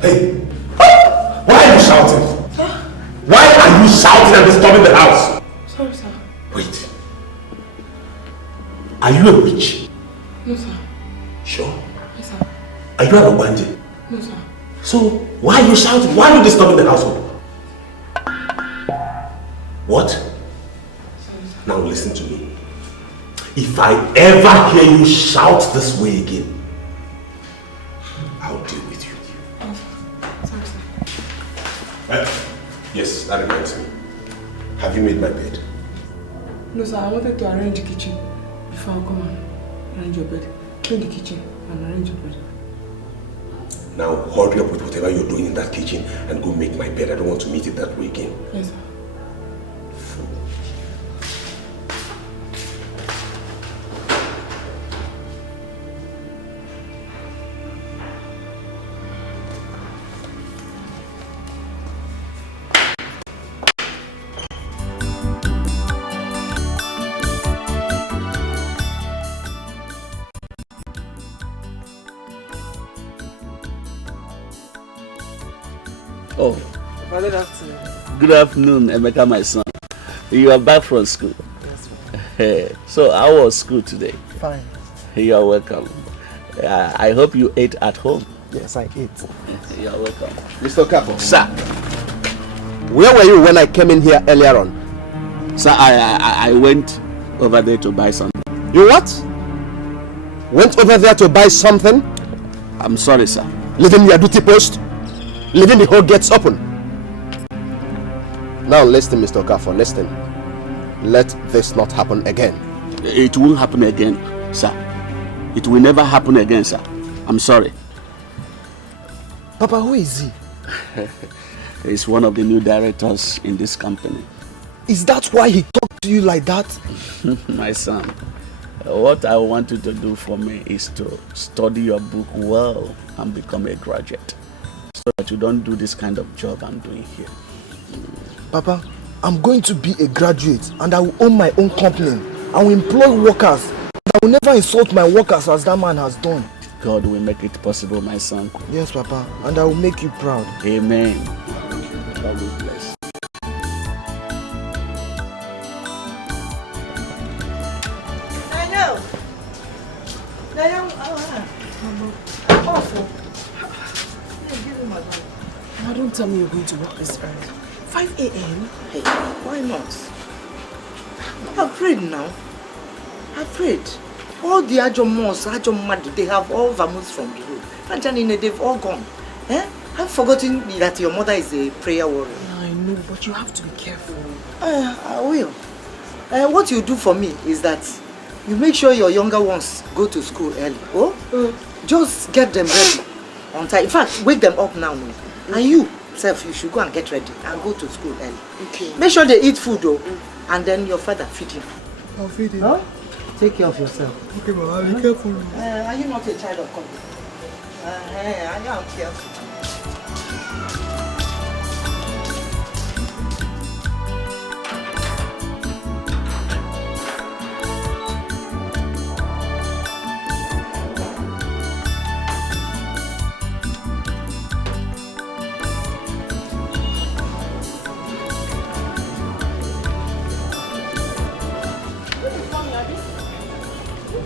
Hey, why are you shouting? Why are you shouting and disturbing the house? Sorry, sir. Wait. Are you a witch? No, sir. Sure? Yes, sir. Are you an Obanje? No, sir. So, why are you shouting? Why are you disturbing the household? What? Sorry, sir. Now listen to me. If I ever hear you shout this way again, I'll deal with you. Oh, sorry, sir. Yes, that reminds me. Have you made my bed? No, sir. I wanted to arrange the kitchen before I come and arrange your bed. Clean the kitchen and arrange your bed. Now hurry up with whatever you're doing in that kitchen and go make my bed. I don't want to meet it that way again. Yes, sir. Oh, Good afternoon. good afternoon, Emeka, my son. You are back from school. Yes, So, how was school today? fine. You are welcome. I hope you ate at home. Yes, I ate. You are welcome. Mr. Capo, Sir, where were you when I came in here earlier on? sir, I went over there to buy something. You what? Went over there to buy something? I'm sorry, sir. Leaving your duty post? Leaving the whole gates open? Now listen, Mr. Okafor, listen. Let this not happen again. It won't happen again, sir. It will never happen again, sir. I'm sorry. Papa, who is he? He's one of the new directors in this company. Is that why he talked to you like that? My son, what I want you to do for me is to study your book well and become a graduate, so that you don't do this kind of job I'm doing here. Papa, I'm going to be a graduate and I will own my own company. I will employ workers. I will never insult my workers as that man has done. God will make it possible, my son. Yes, Papa, and I will make you proud. Amen. God will bless. Mama, don't tell me you're going to work this early. 5 a.m.? Hey, why not? I've prayed now. I've prayed. All the Ajomos, Ajomad, they have all vamoosed from the road. And Janine, they've all gone. Eh? I've forgotten that your mother is a prayer warrior. I know, but you have to be careful. I will. What you do for me is that you make sure your younger ones go to school early. Oh? Just get them ready on time. In fact, wake them up now. And you, self, you should go and get ready and go to school early. Okay. Make sure they eat food though. And then your father feed him. I'll feed him. Huh? Take care of yourself. Okay, Mama, be careful. Are you not a child of God? I am careful.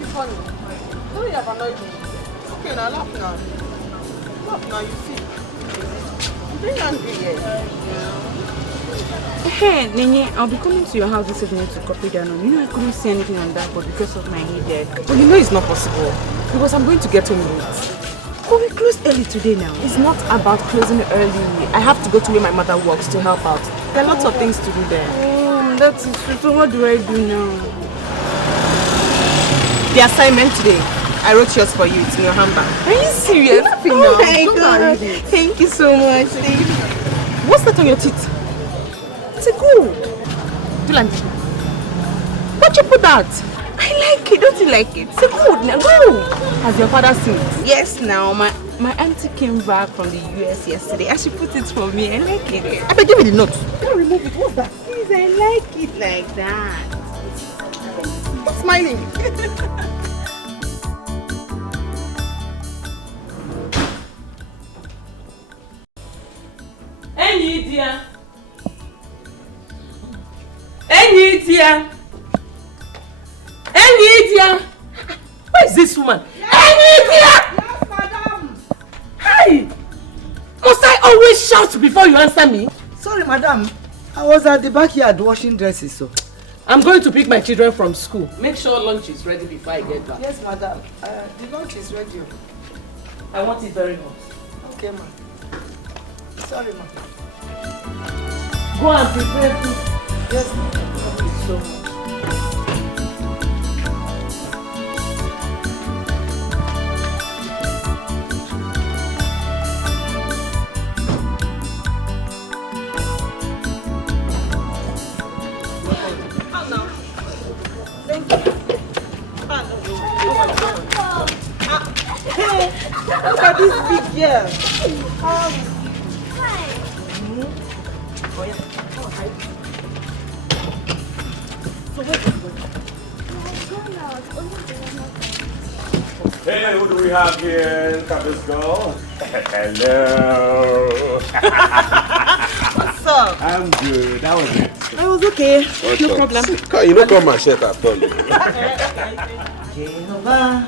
Sorry, I've annoyed you. Okay, now laugh now. Laugh now, you see. I'm very angry here. Hey, Nene, I'll be coming to your house this evening to copy down on. You know, I couldn't see anything on that, but because of my headache. But you know it's not possible. Because I'm going to get home late. But we close early today now. It's not about closing early. I have to go to where my mother works to help out. There are lots of things to do there. Oh, that's it. So what do I do now? The assignment today, I wrote yours for you. It's in your handbag. Are you serious? Oh my God. Thank you so much. Thank you. What's that on your teeth? It's a gold. Do you like it? Why'd you put that? I like it. Don't you like it? It's a gold now. Gold. Has your father seen it? Yes, now My auntie came back from the US yesterday and she put it for me. I like it. I give me the note. Don't remove it. What's that? Please, I like it like that. Stop smiling. Enyi dear. Enyi dear. Enyi dear. Where is this woman? Enyi dear. Yes, madam. Hi. Must I always shout before you answer me? Sorry, madam. I was at the backyard washing dresses, so. I'm going to pick my children from school. Make sure lunch is ready before I get back. Yes, madam. The lunch is ready. I want it very hot. Okay, ma'am. Sorry, ma'am. Go and prepare food. Yes, ma'am. Thank you so much. Look at this big girl. Hey, who do we have here? Look at this girl. Hello. What's up? I'm good. How was it? I was okay. No problem. You don't come and shut up, Tony. Jehovah,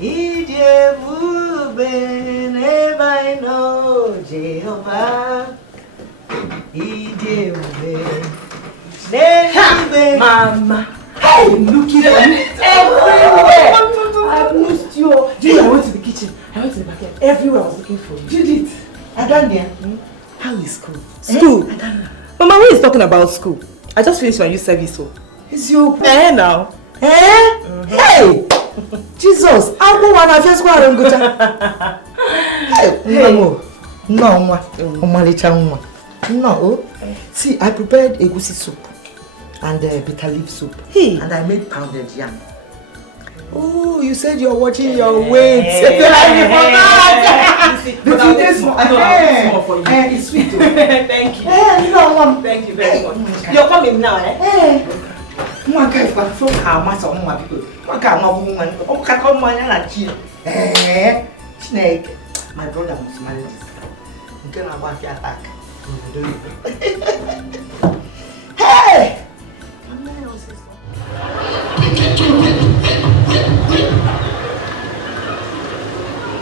Idemube, never I know. Jehovah, Idemube, never. Mama, I'm looking for you everywhere. I've missed you. Judy, I went to the kitchen. I went to the backyard. Everywhere I was looking for you. Judith, Adania, how is school? School? Mama, who is talking about school? I just finished my youth service. So. It's your now. Hey! Jesus! I'm going to first go. Hey! No. See, I prepared egusi soup and bitter leaf soup. Hey! And I made pounded yam. Oh, you said you're watching your weight. It's sweet. Thank you. Thank you very much. You're coming now, eh? One guy from how much on my people. One guy, my woman, oh, can come on and cheer. Snake, my brother was married. You can about the attack. Hey!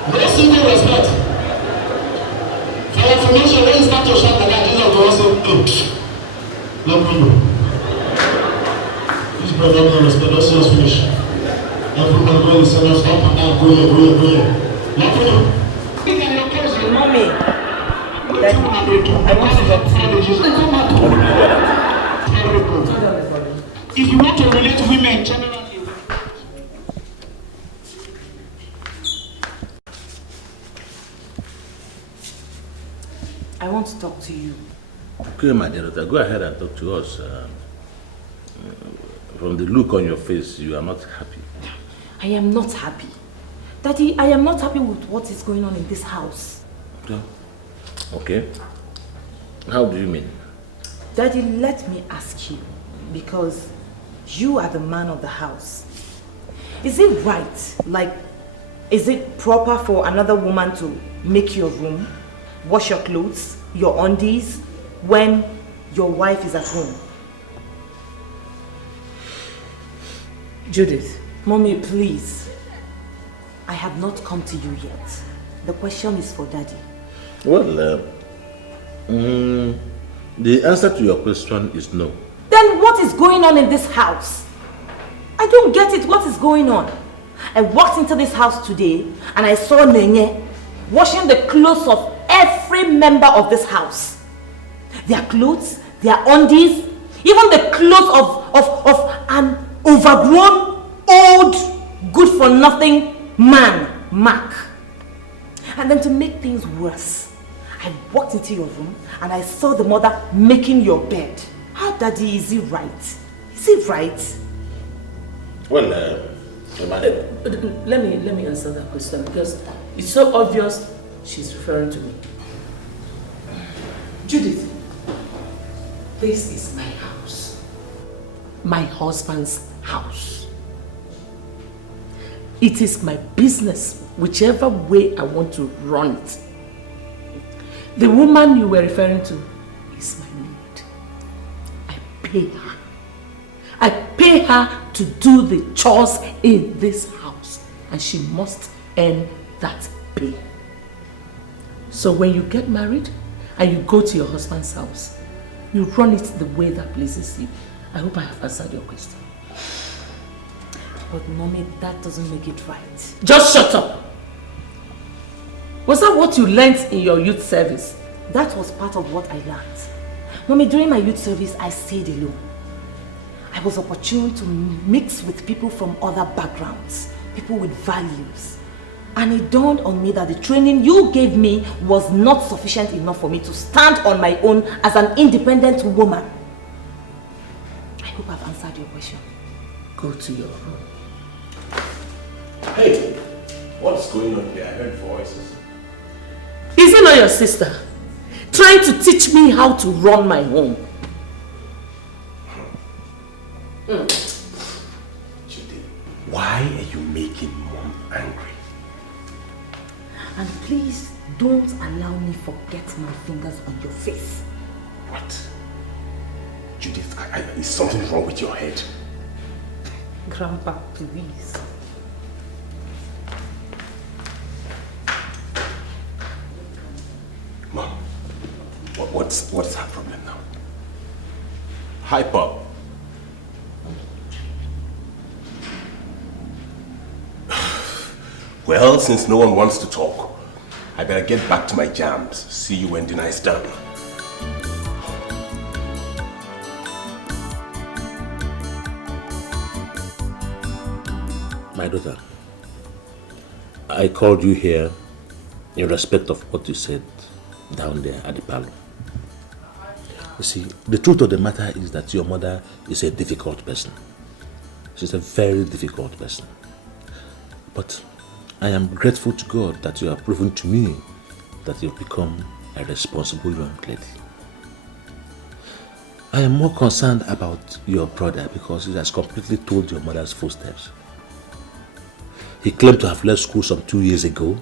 Let's see the respect. For information, when you start to shout like that, you know, also, let me know. This brother doesn't respect, let's just finish. Everyone go and send us up and down, go here. Let me know. Mommy, I want to talk to you. If you want to relate to women generally, I want to talk to you. Okay, my dear daughter, go ahead and talk to us. From the look on your face, you are not happy. I am not happy. Daddy, I am not happy with what is going on in this house. Okay. How do you mean? Daddy, let me ask you, because you are the man of the house. Is it right, like, is it proper for another woman to make your room, wash your clothes, your undies, when your wife is at home? Judith, Mommy, please. I have not come to you yet. The question is for Daddy. Well, the answer to your question is no. Then what is going on in this house? I don't get it. What is going on? I walked into this house today and I saw Nenye washing the clothes of every member of this house. Their clothes, their undies, even the clothes of an overgrown, old, good-for-nothing man, Mark. And then to make things worse, I walked into your room and I saw the mother making your bed. How, Daddy, is it right? Is it right? Well, madam. Let me answer that question, because It's so obvious she's referring to me. Judith, this is my house. My husband's house. It is my business, whichever way I want to run it. The woman you were referring to is my maid. I pay her. I pay her to do the chores in this house, and she must earn that pay. So when you get married and you go to your husband's house, you run it the way that pleases you. I hope I have answered your question. But mommy, that doesn't make it right. Just shut up! Was that what you learned in your youth service? That was part of what I learned. Mommy, during my youth service, I stayed alone. I was opportune to mix with people from other backgrounds, people with values. And it dawned on me that the training you gave me was not sufficient enough for me to stand on my own as an independent woman. I hope I've answered your question. Go to your room. Hey, what's going on here? I heard voices. Is it not your sister? Trying to teach me how to run my home. Judy, why are you making Mom angry? And please don't allow me forget my fingers on your face. What? Judith, is something wrong with your head? Grandpa, please. Mom, what's her problem now? Hi, Pop. Well, since no one wants to talk, I better get back to my jams. See you when dinner is done. My daughter, I called you here in respect of what you said down there at the parlor. You see, the truth of the matter is that your mother is a difficult person. She's a very difficult person. But I am grateful to God that you have proven to me that you've become a responsible young lady. I am more concerned about your brother because he has completely told your mother's footsteps. He claimed to have left school some 2 years ago.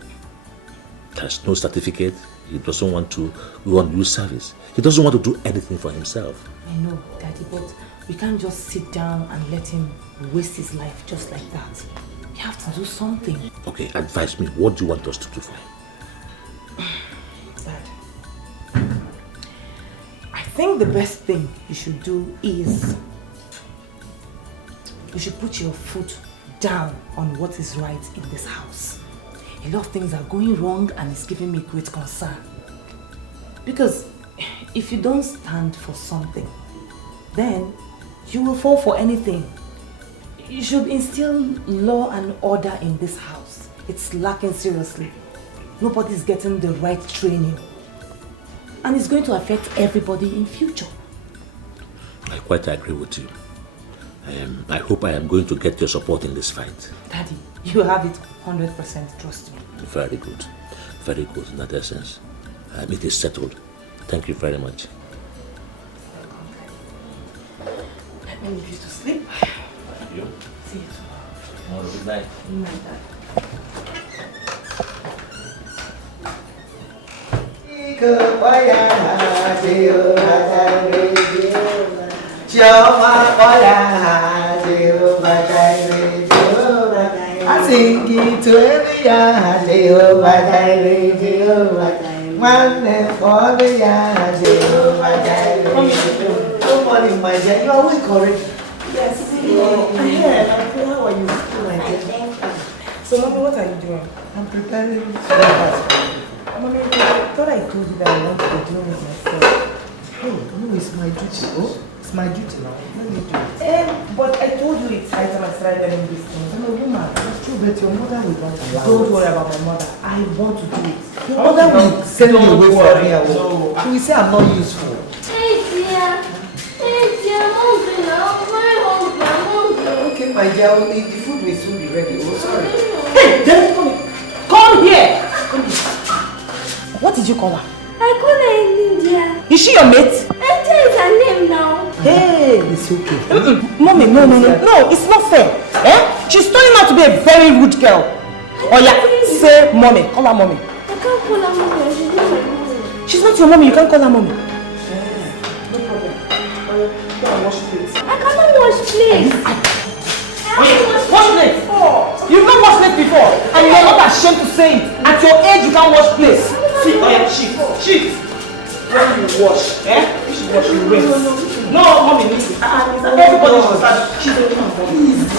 There's no certificate. He doesn't want to go on youth service. He doesn't want to do anything for himself. I know, Daddy, but we can't just sit down and let him waste his life just like that. We have to do something. Okay, advise me. What do you want us to do for him? Dad, I think the best thing you should do is you should put your foot down on what is right in this house. A lot of things are going wrong and it's giving me great concern. Because if you don't stand for something, then you will fall for anything. You should instill law and order in this house. It's lacking seriously. Nobody's getting the right training. And it's going to affect everybody in future. I quite agree with you. I hope I am going to get your support in this fight. Daddy, you have it 100%, trust me. Very good. Very good in that essence. It is settled. Thank you very much. Let me leave you to sleep. Thank you. See you tomorrow. Good night. Good night, Dad. I sing it to every year, Jehovah Jireh, Jehovah Jireh. One name for the year, Jehovah Jireh. Good morning, my dear. You are awake already? Yes. How are you? My dear. So, Mommy, what are you doing? I'm preparing breakfast. Mommy, I thought I told you that I want to be doing it myself. Hey, no, it's my duty. Oh, it's my duty now. Let me do it. But I told you it's high time I started learning this thing. I'm a woman. It's true, but your mother will not allow Don't it. worry about my mother. I want to do it. Your mother will send me away from here. No. She will say I'm not useful. Hey dear, I'm hungry now. I'm very hungry. I'm hungry. Okay, my dear, the food will soon be ready. Oh, sorry. Hey, Daddy, come Come here! What did you call her? I call her India. Is she your mate? India is her name now. Hey! It's okay. Mommy, no, it's not fair. Eh? She's turning out to be a very rude girl. Oh yeah, say mommy. Call her mommy. I can't call her mommy. She's not my mommy. She's not your mommy, you can't call her mommy. I cannot wash plates. Wash plates? You've not washed plates before, and you're not ashamed to say it. At your age, you can't wash plates. See, sheet. When you wash, you should wash your rinse. No, mommy needs it. Everybody should start. She's a woman.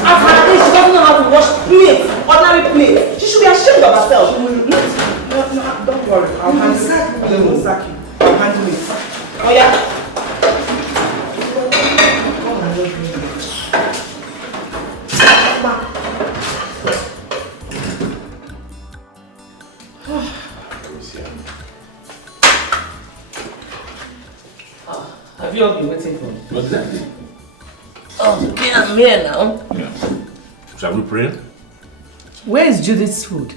At her age, she doesn't know how to wash plates, ordinary plates. She should be ashamed of herself. No, don't worry. I'll handle it. I'll handle it. Oh yeah. Have you all been waiting for me? Exactly. Oh, yeah, I'm here now. Yeah. Shall we pray? Where is Judith's food?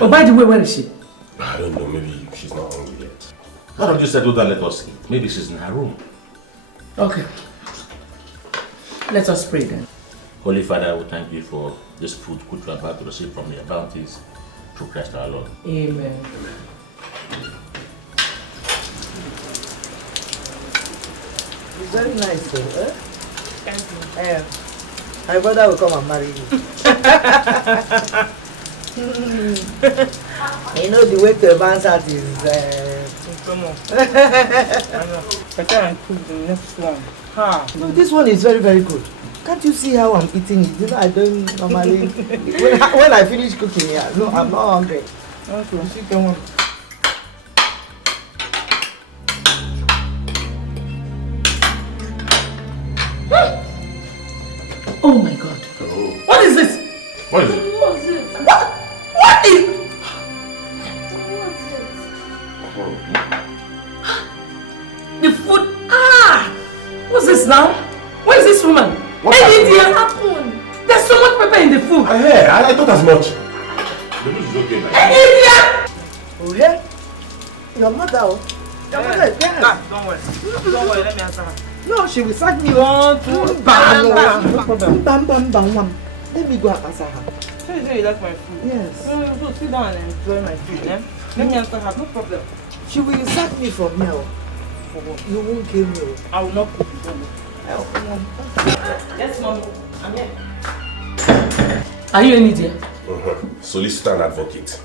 Oh, by the way, where is she? I don't know, maybe she's not hungry yet. Why don't you settle down, let us eat? Maybe she's in her room. Okay. Let us pray then. Holy Father, we thank you for this food which we are about to receive from your bounties through Christ our Lord. Amen. It's very nice though, eh? Thank you. My brother will come and marry you. You know the way to a man's heart is No, this one is very, very good. Can't you see how I'm eating it? You know, I don't normally when I finish cooking here, no, I'm not hungry. Okay, Oh my God. Oh. What is this? What is it? What is it? What is... What is it? The food... What's this now? Where is this woman? What happened? There's so much pepper in the food. I thought as much. The news is okay. Oh yeah? Your mother, Your mother is there. Don't worry, let me answer her. No, she will sack me. 1, 2, bam, bam. No problem. Bam. Let me go and answer her. So you say you like my food? Yes. So sit down and enjoy my food, eh? Let me answer her, no problem. She will sack me from here. You won't kill me. I will not cook you. Yes, Mommy. I'm here. Are you an idiot? Solicitor and advocate.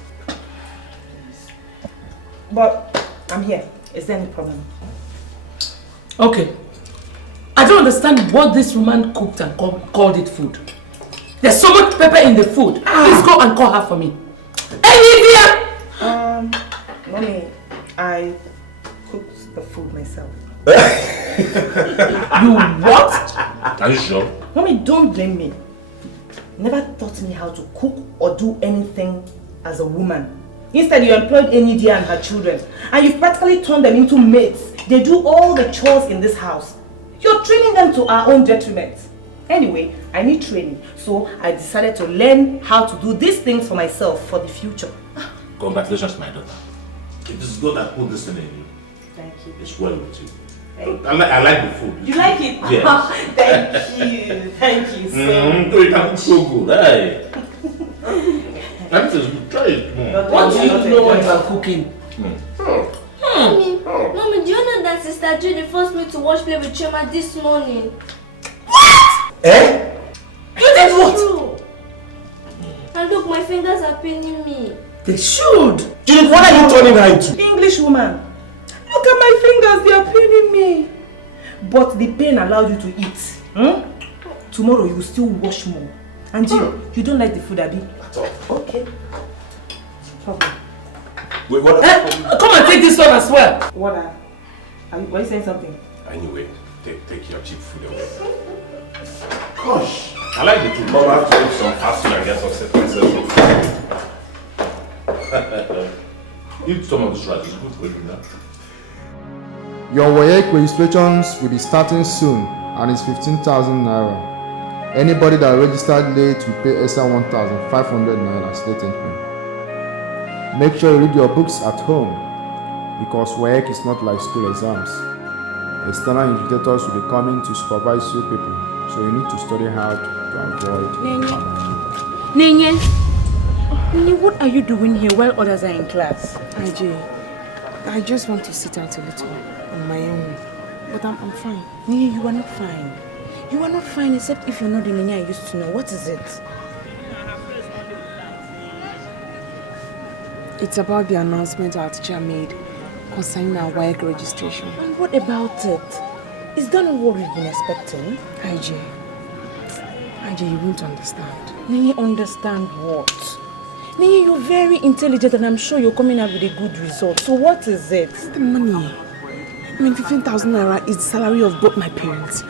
But I'm here. Is there any problem? Okay. I don't understand what this woman cooked and called it food. There's so much pepper in the food. Please go and call her for me. Hey, Mommy, I cooked the food myself. You what? Are you sure? Mommy, don't blame me. Never taught me how to cook or do anything as a woman. Instead, you employed Nidia and her children, and you've practically turned them into maids. They do all the chores in this house. You're training them to our own detriment. Anyway, I need training, so I decided to learn how to do these things for myself for the future. Congratulations, my daughter. It is God that put this thing in you. Thank you. It's well with you. I like the food. You like it? Yes. Thank you so much. It can so good. Hey. That is good. Try it. What do you know about cooking? Mommy, do you know that Sister Judy forced me to wash plate with Chema this morning? Eh? You did what? True. And look, my fingers are paining me. They should. Judith, what are you turning her into? English woman. Look at my fingers, they are paining me. But the pain allowed you to eat. Tomorrow you will still wash more. And you don't like the food, Abi? At all. Okay. Problem. Wait, what? Come and take this one as well. What are you saying something? Anyway, take your cheap food away. Gosh. I like the food. Mom, I have to eat some fast food and get some Eat some of this rice. It's good for you now. Your WAEC registrations will be starting soon and it's 15,000 naira. Anybody that registered late will pay extra 1,500 naira state entry. Make sure you read your books at home because work is not like school exams. External invigilators will be coming to supervise you people, so you need to study hard to avoid. Nenye, what are you doing here while others are in class? I just want to sit out a little on my own, but I'm fine. Nenye, you are not fine. You are not fine except if you're not the Nenye I used to know. What is it? It's about the announcement our teacher made concerning our WAEC registration. And what about it? Is that not what we've been expecting? IJ, you won't understand. Nenye, understand what? Nenye, you're very intelligent and I'm sure you're coming out with a good result. So what is it? It's the money. 15,000 naira is the salary of both my parents.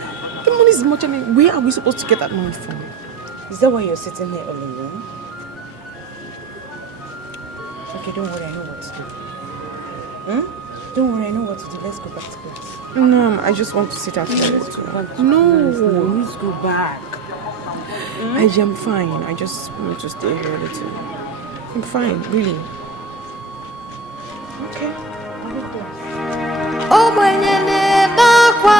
The money is much. Where are we supposed to get that money from? Is that why you're sitting here all alone? Okay, don't worry, I know what to do. Don't worry, I know what to do. Let's go back to class. No, I just want to sit out here. Let's go back to class. Let's go back. I'm fine. I just want to stay here a little. I'm fine, really. Okay. Oh, my bakwa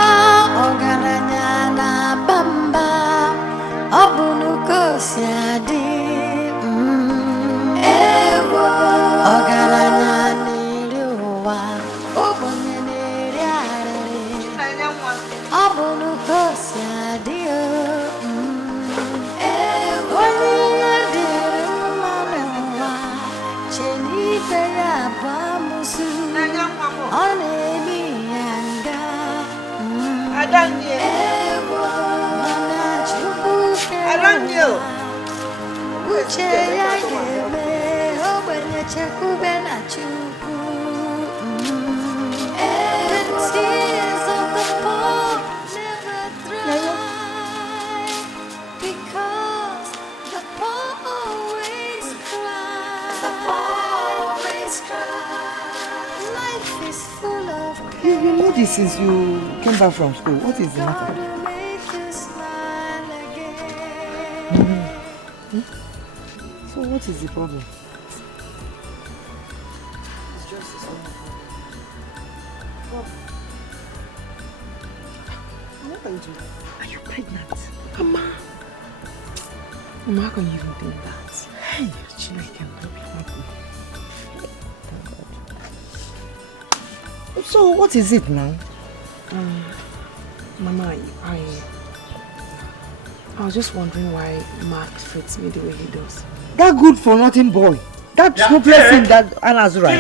ogaranya na bamba obunuko siadi ewo ogaranya niruwa obonyene riare obunuko siadi ewo niruwa cheni pera bamusu Onny You know this since you came back from school. What is the matter? So what is the problem? It's just this one. What are you doing? Are you pregnant? Mama, how can you even think that? Hey, Chineke, so what is it now? Mama, I was just wondering why Mark treats me the way he does. That good for nothing boy. That hopeless thing that Anna's right.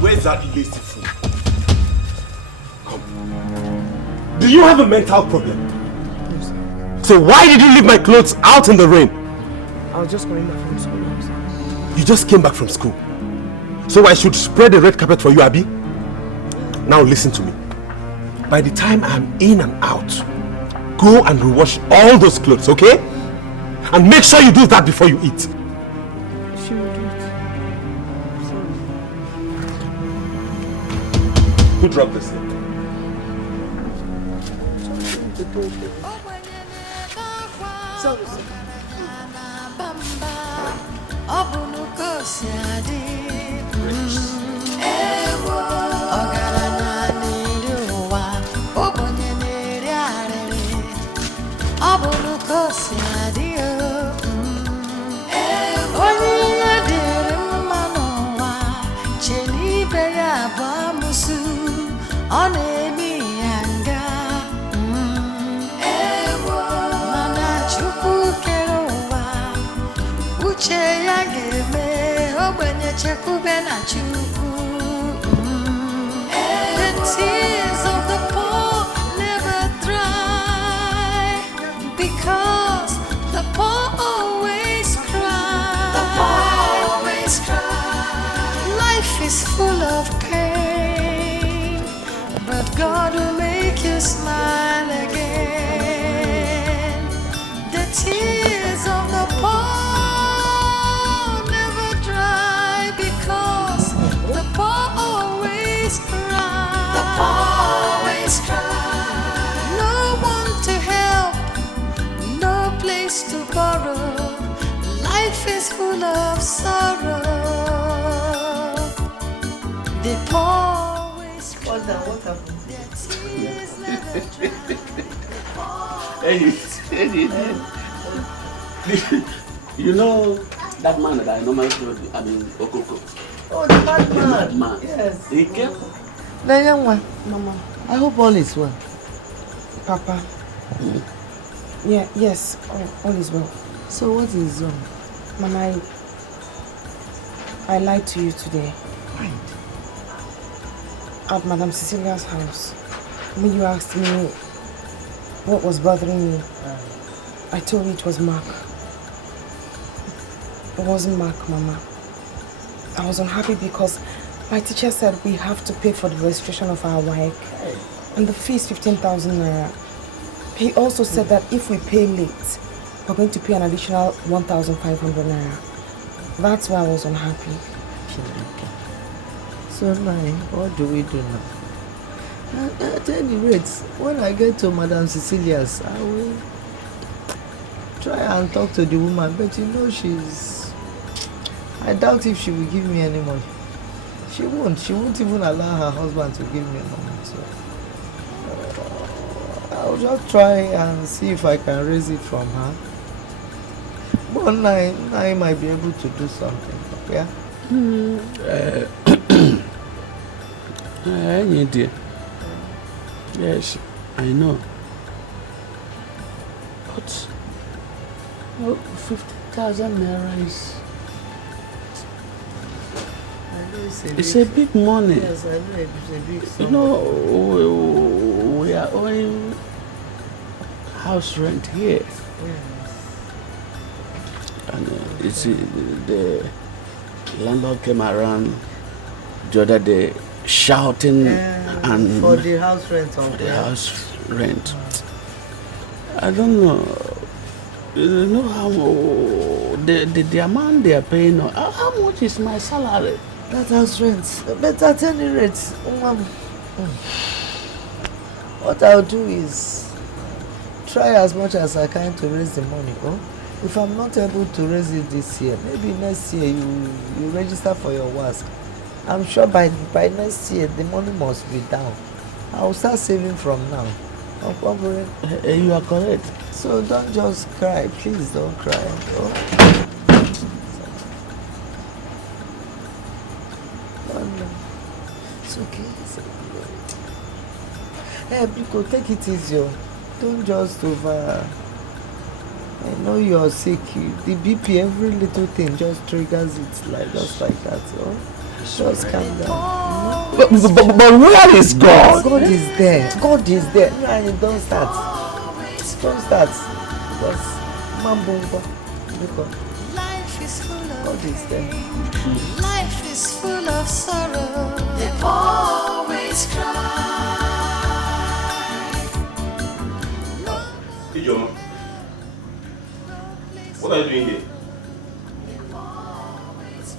Where's that lazy fool? Come. Do you have a mental problem? No, sir. So why did you leave my clothes out in the rain? I was just coming back from school, sir. You just came back from school. So I should spread the red carpet for you, Abby? Now listen to me. By the time I'm in and out, go and rewash all those clothes, okay? And make sure you do that before you eat. She will do it. Who dropped this thing? The tears of the poor never dry because the poor always cry. The poor always cry. Life is full of pain, but God will make you smile again. The tears of the poor never dry because the poor always cry. The poor always cry. No one to help, no place to borrow. Life is They always cry. What happened? You know that man that I normally told you, I mean, Okoko. Oh, the madman. Man. Yes. He came. The young one. Mama. I hope all is well. Papa. Yeah, yes, all is well. So what is wrong? Mama, I lied to you today. Right. At Madame Cecilia's house. When you asked me what was bothering me, I told you it was Mark. It wasn't Mark, Mama. I was unhappy because my teacher said we have to pay for the registration of our WAEC. And the fee is 15,000 naira. He also said that if we pay late, we're going to pay an additional 1,500 naira. That's why I was unhappy. So now, what do we do now? At any rate, when I get to Madame Cecilia's, I will try and talk to the woman, but you know I doubt if she will give me any money. She won't even allow her husband to give me money. So I'll just try and see if I can raise it from her. But now I might be able to do something, yeah? Dear. Yes, I know. But 50,000 naira is... It's a big money. Yes, I know it's a big sum. You know, we are owing house rent here. And you see, the landlord came around the other day shouting and for the house rent. For the house rent. I don't know. You know how the amount they are paying. How much is my salary? That house rent. But at any rate, what I'll do is try as much as I can to raise the money. Oh? If I'm not able to raise it this year, maybe next year you register for your WASC. I'm sure by next year the money must be down. I'll start saving from now. You are correct. So don't just cry. Please don't cry. Oh? It's okay. Hey, Biko, take it easy. Don't just over. I know you're sick. The BP, every little thing just triggers it just like that. So just calm down. But where is God? God is there. God is there. Don't start. Don't start. Just mambungo. Life is full of God is there. Life is full of sorrow. They always cry. Ijeoma, what are you doing here?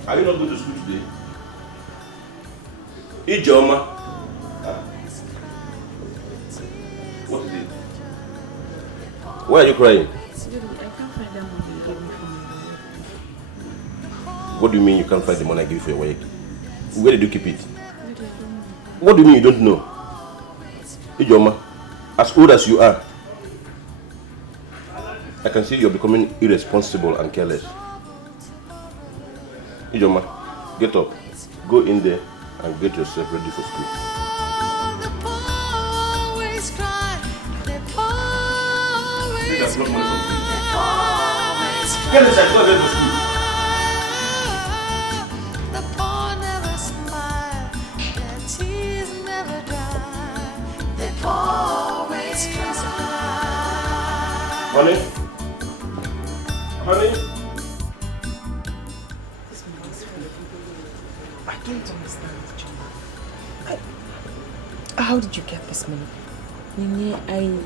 Are you not going to school today? Ijeoma. What is it? Why are you crying? I can't find that money you gave me for my work. What do you mean you can't find the money I gave you for your work? Where did you keep it? What do you mean you don't know? Ijeoma, as old as you are, I can see you're becoming irresponsible and careless. Ijeoma, get up. Go in there and get yourself ready for school. Always cry. They always cry. Get inside, go to school. The poor never smile. Their tears never dry. They always cry. Honey? Honey? I don't understand, Chuma. How did you get this money? Nene,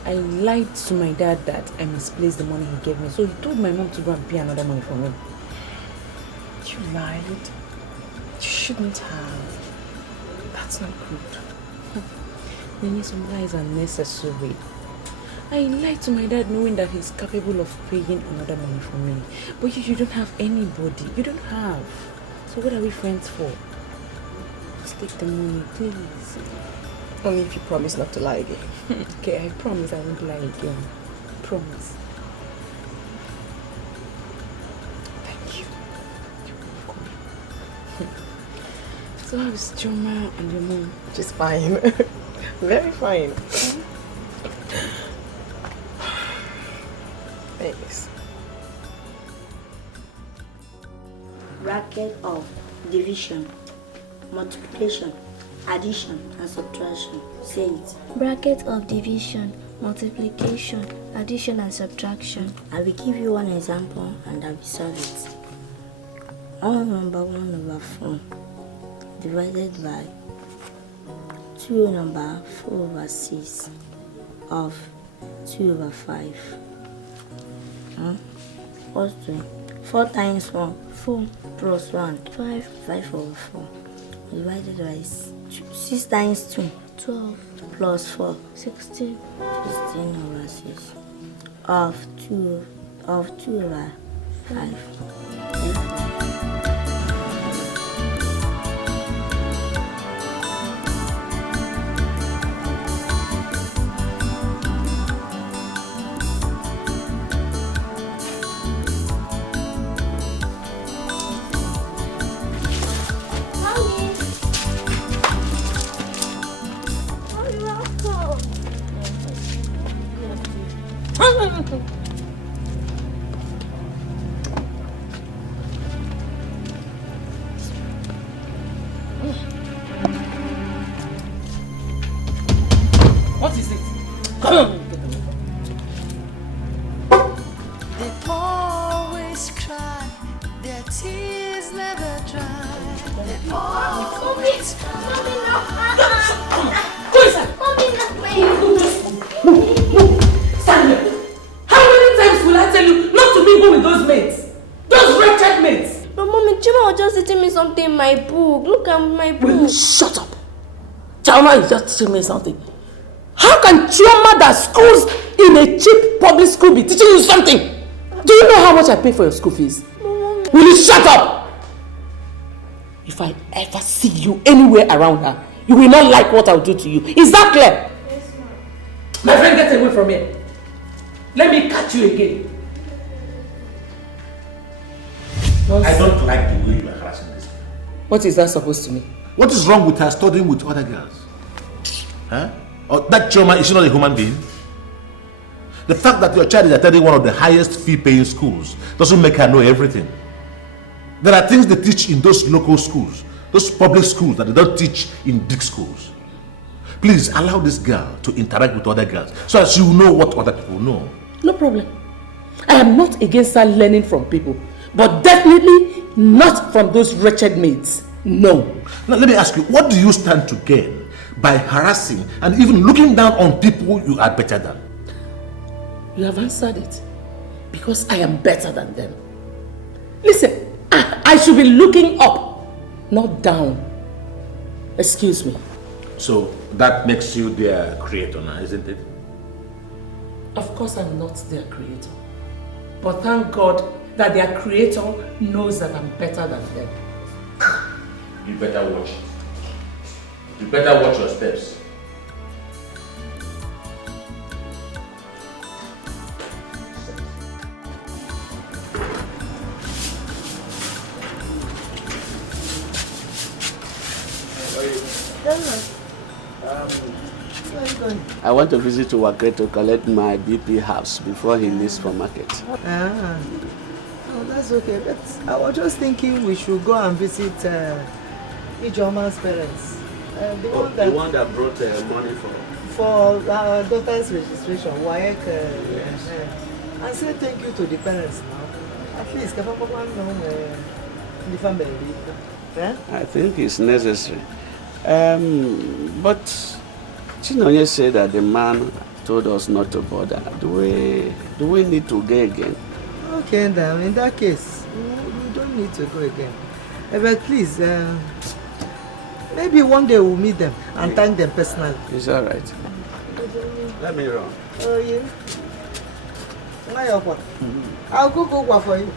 I lied to my dad that I misplaced the money he gave me. So he told my mom to go and pay another money for me. You lied? You shouldn't have. That's not good. Nene, some lies are necessary. I lied to my dad knowing that he's capable of paying another money for me. But you don't have anybody. You don't have. So what are we friends for? take the money, please. Only if you promise not to lie again. Okay, I promise I won't lie again. Promise. Thank you. So how's Choma and your mom? She's fine. Very fine. Thanks. Bracket of division, multiplication, addition and subtraction. Say it. Bracket of division, multiplication, addition and subtraction. I will give you one example and I will solve it. 1/1/4 divided by 2/4/6 of 2/5. What's 2? 4 times 1, 4 plus 1, 5, 5/4. Divided by 6 times 2, 12 plus 4, 16 16/6 of 2/5. What is it? Come on. They always cry, their tears never dry. They always cry. Go inside. Stand here. How many times will I tell you not to mingle with those mates? Those wretched mates. But Mommy, Chima was just teaching me something in my book. Look at my book. Will you shut up? Chama is just teaching me something. How can Chioma that schools in a cheap public school be teaching you something? Do you know how much I pay for your school fees? Mommy. Will you shut up? If I ever see you anywhere around her, you will not like what I'll do to you. Is that clear? Yes, ma'am. My friend, get away from here. Let me catch you again. I don't like the way you are harassing this girl. What is that supposed to mean? What is wrong with her studying with other girls? Huh? Or that Chioma, is she not a human being? The fact that your child is attending one of the highest fee-paying schools doesn't make her know everything. There are things they teach in those local schools, those public schools that they don't teach in big schools. Please allow this girl to interact with other girls so that she will know what other people know. No problem. I am not against her learning from people, but definitely not from those wretched maids. No. Now let me ask you, what do you stand to gain by harassing and even looking down on people you are better than? You have answered it. Because I am better than them. Listen, I should be looking up, not down. Excuse me. So that makes you their creator now, isn't it? Of course I'm not their creator. But thank God that their creator knows that I'm better than them. You better watch. You better watch your steps. I want to visit to Wakre to collect my BP house before he leaves for market. Ah, oh, that's okay. But I was just thinking we should go and visit Ijoma's parents. The one that brought money for our daughter's registration, WAEC, and say thank you to the parents now. At least, the family. Eh? I think it's necessary. But Chinonye said that the man told us not to bother. Do we need to go again? Okay, then in that case, we don't need to go again. But please, maybe one day we'll meet them and thank them personally. It's all right. Let me run. Oh, yeah. I'll cook okwa for you.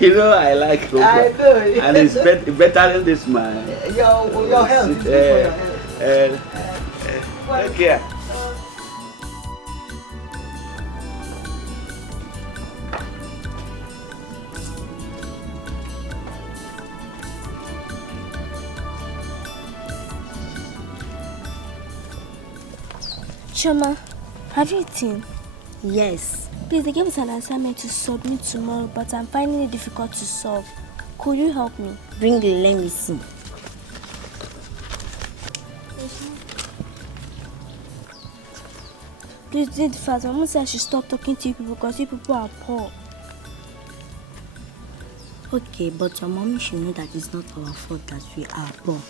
You know I like okwa. I know. And it's better than this man. Your health is good for your health. Take care. Choma, have you eaten? Yes. Please, they gave us an assignment to submit tomorrow, but I'm finding it difficult to solve. Could you help me? Bring the let me see. Please do it fast. Mama said I should stop talking to you people because you people are poor. Okay, but your mommy should know that it's not our fault that we are poor.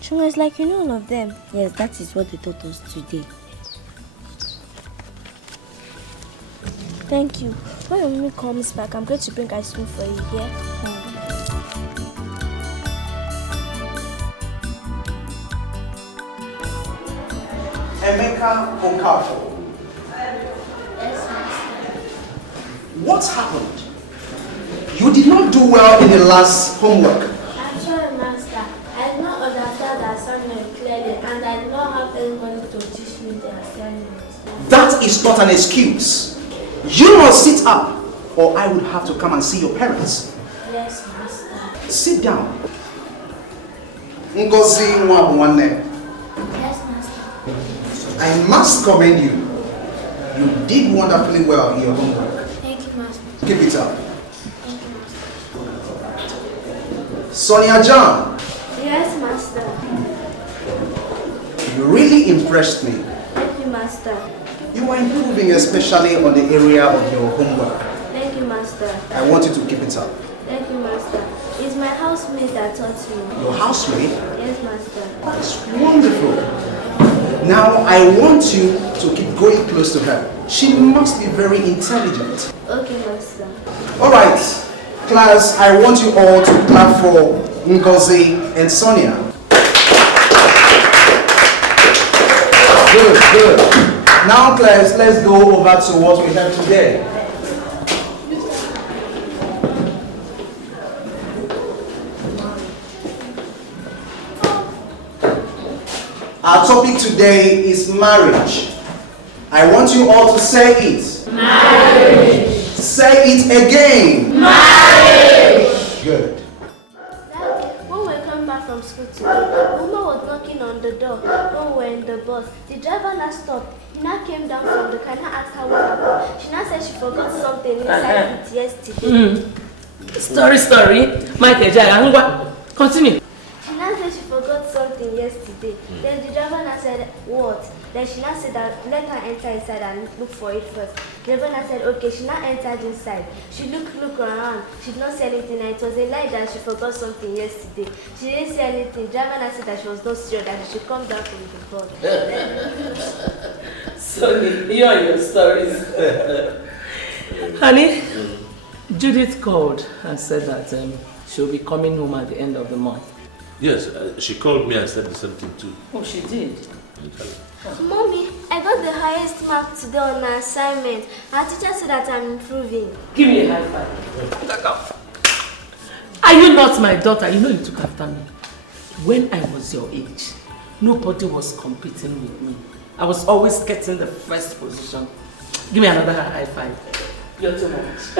Choma, it's like you know all of them. Yes, that is what they taught us today. Thank you. When your mommy comes back, I'm going to bring ice cream for you, yeah? Emeka Okafor. What happened? You did not do well in the last homework. I'm sorry, Master. I did not understand the assignment clearly and I did not have anyone to teach me the assignment. That is not an excuse. You must sit up or I would have to come and see your parents. Yes, Master. Sit down. Ngozi Nwabunwanne. Yes, Master. I must commend you. You did wonderfully well in your homework. Thank you, Master. Keep it up. Thank you, Master. Sonia John, Yes, Master. you really impressed me. Thank you, Master. You are improving, especially on the area of your homework. Thank you, Master. I want you to keep it up. Thank you, Master. It's my housemate that taught me. Your housemate? Yes, Master. That's wonderful. Now I want you to keep going close to her. She must be very intelligent. Okay, Master. Alright, class, I want you all to clap for Ngozi and Sonia. Good, good. Now class, let's go over to what we have today. Our topic today is marriage. I want you all to say it. Marriage. Say it again. Marriage. Good. When we came back from school today, Mama was knocking on the door when we were in the bus. The driver now stopped. He now came down from the car and asked her what happened. She now said she forgot something inside it yesterday. Story. Michael Jaya, continue. She now said she forgot something yesterday. Then the driver now said, what? Then she now said that let her enter inside and look for it first. The driver now said, okay, she now entered inside. She looked around. She did not see anything and it was a lie that she forgot something yesterday. She didn't see anything. The driver now said that she was not sure that she should come down from the bus. So here are your stories. Honey, Judith called and said that she'll be coming home at the end of the month. Yes, she called me and said the same thing too. Oh, she did? Mommy, I got the highest mark today on my assignment. Our teacher said that I'm improving. Give me a high five. Are you not my daughter? You know you took after me. When I was your age, nobody was competing with me. I was always getting the first position. Give me another high five. You're too much.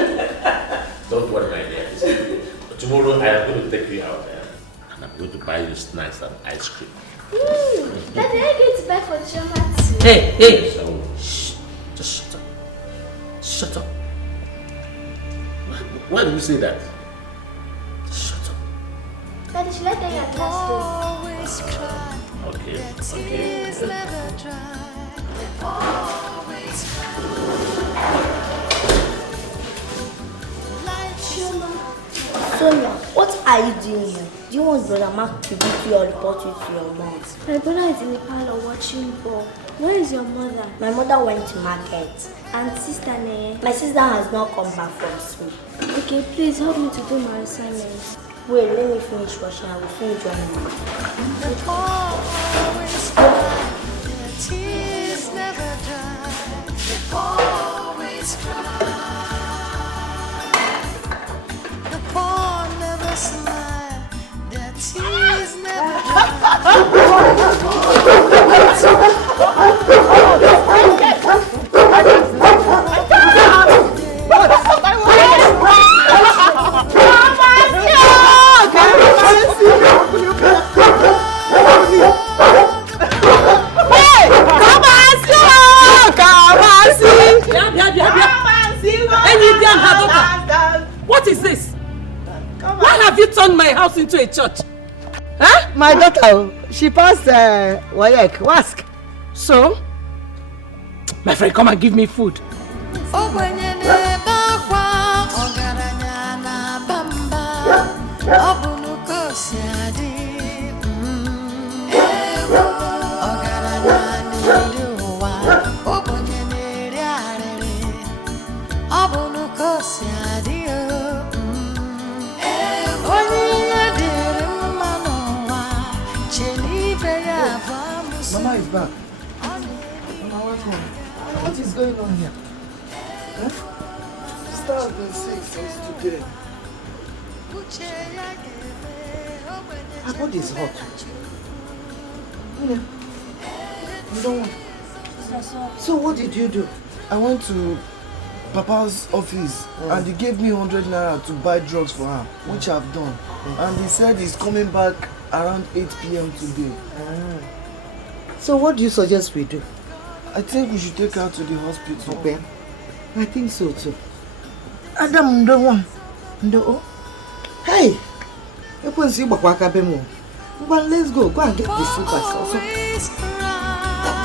Don't worry, my dear. Tomorrow I am going to take you out there and I'm going to buy you snacks and ice cream. Daddy, are you going to buy for Choma too? Hey! Shh! Just shut up. Shut up. Why do you say that? Shut up. Daddy, should I tell you a class story? Okay. Sonia, what are you doing here? Do you want Brother Mark to beat you or report you to your mom? My brother is in the parlor watching ball. Where is your mother? My mother went to market. And sister Neye? My sister has not come back from school. Okay, please help me to do my assignments. Wait, let me finish washing. I will finish running. The always cry, the tears never never dry. They always cry. The poor never smile. Their tears never What is this? Why have you turned my house into a church? Huh? My daughter, she passed Wayek. Ask. So? My friend, come and give me food. Mama is back. Mama, what's wrong? What is going on here? Huh? Sister has been sick since today. Her body is hot. Yeah. You don't want. So what did you do? I went to Papa's office and he gave me 100 naira to buy drugs for her, which I've done. And he said he's coming back around 8 p.m. today. So what do you suggest we do? I think we should take her to the hospital. Okay. I think so too. Adam Ndo. Hey! Let's go. Go and get the slippers also.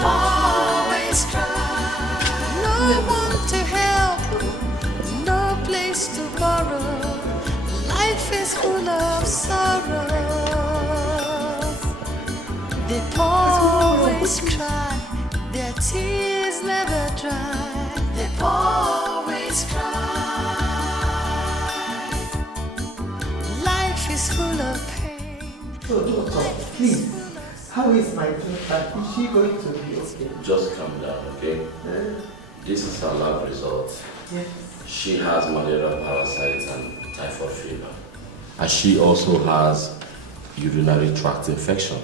Always cry. No one to help, no place to borrow. Life is full of sorrow. They always cry, their tears never dry. They always cry. Life is full of pain. So, doctor, please, how is my daughter? Is she going to be okay? Just calm down, okay? This is her lab result. Yes. She has malaria parasites and typhoid fever. And she also has urinary tract infection.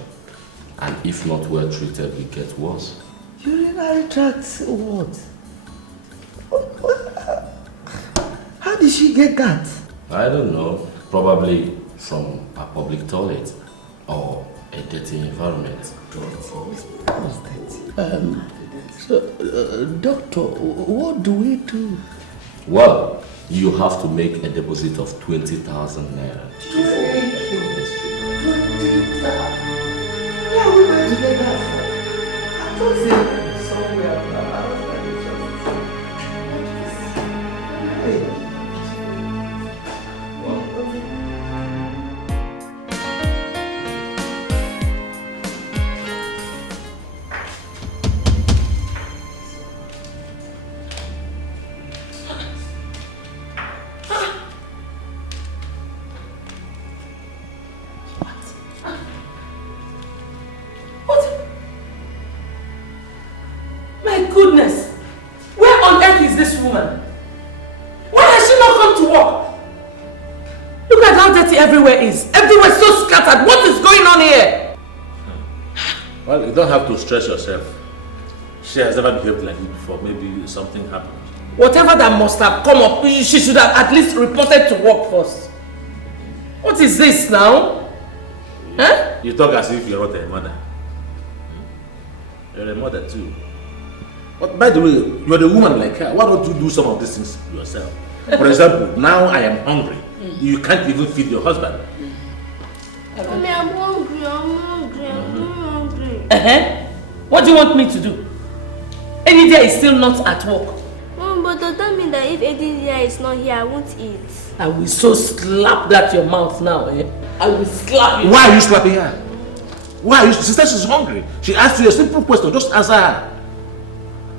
And if not well treated, will get worse. Urinary tract what? How did she get that? I don't know. Probably from a public toilet or a dirty environment. Doctor, what do we do? Well, you have to make a deposit of 20,000 naira. Where are we going to get that from? I thought somewhere. Everywhere is. Everywhere so scattered. What is going on here? Well, you don't have to stress yourself. She has never behaved like this before. Maybe something happened. Whatever that must have come up, she should have at least reported to work first. What is this now? Huh? You talk as if you're not a mother. You're a mother too. But by the way, you're the woman like her. Why don't you do some of these things yourself? For example, now I am hungry. You can't even feed your husband. Mommy, I'm hungry. I'm hungry. What do you want me to do? Edochie is still not at work. But does that mean that if Edochie is not here, I won't eat? I will so slap that your mouth now, eh? I will slap you. Why are you slapping her? Why? She says she's hungry. She asked you a simple question. Just answer her.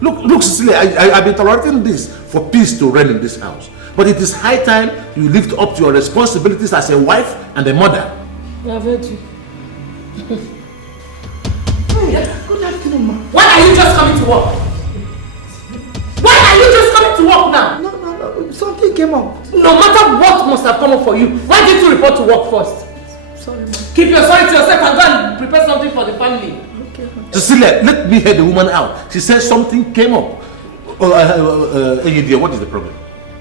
Look, Cecilia, I've been tolerating this for peace to reign in this house. But it is high time you lived up to your responsibilities as a wife and a mother. I've heard you. Good afternoon, ma. Why are you just coming to work? to work now. No, something came up. No matter what must have come up for you, why didn't you report to work first? Sorry, ma'am. Keep your sorry to yourself and go and prepare something for the family. Okay, ma'am. Cecilia, let me hear the woman out. She says something came up. Hey, dear, what is the problem?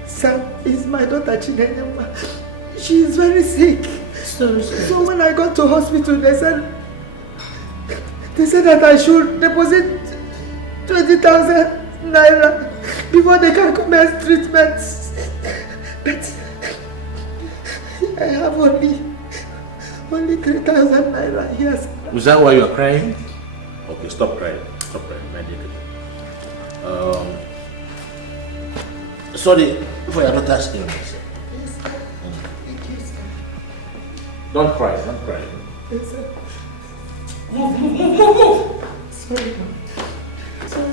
Sir, it's my daughter Chinenye. She is very sick. Sorry. So when I got to hospital, they said that I should deposit 20,000 naira before they can commence treatment. But I have only 3,000 naira here. Is that why you are crying? Okay, stop crying. Stop crying, my dear. Sorry for your daughter's illness. Yes, sir. Thank you, sir. Don't cry, don't cry. Yes, sir. Move. Sorry, ma'am. Sorry.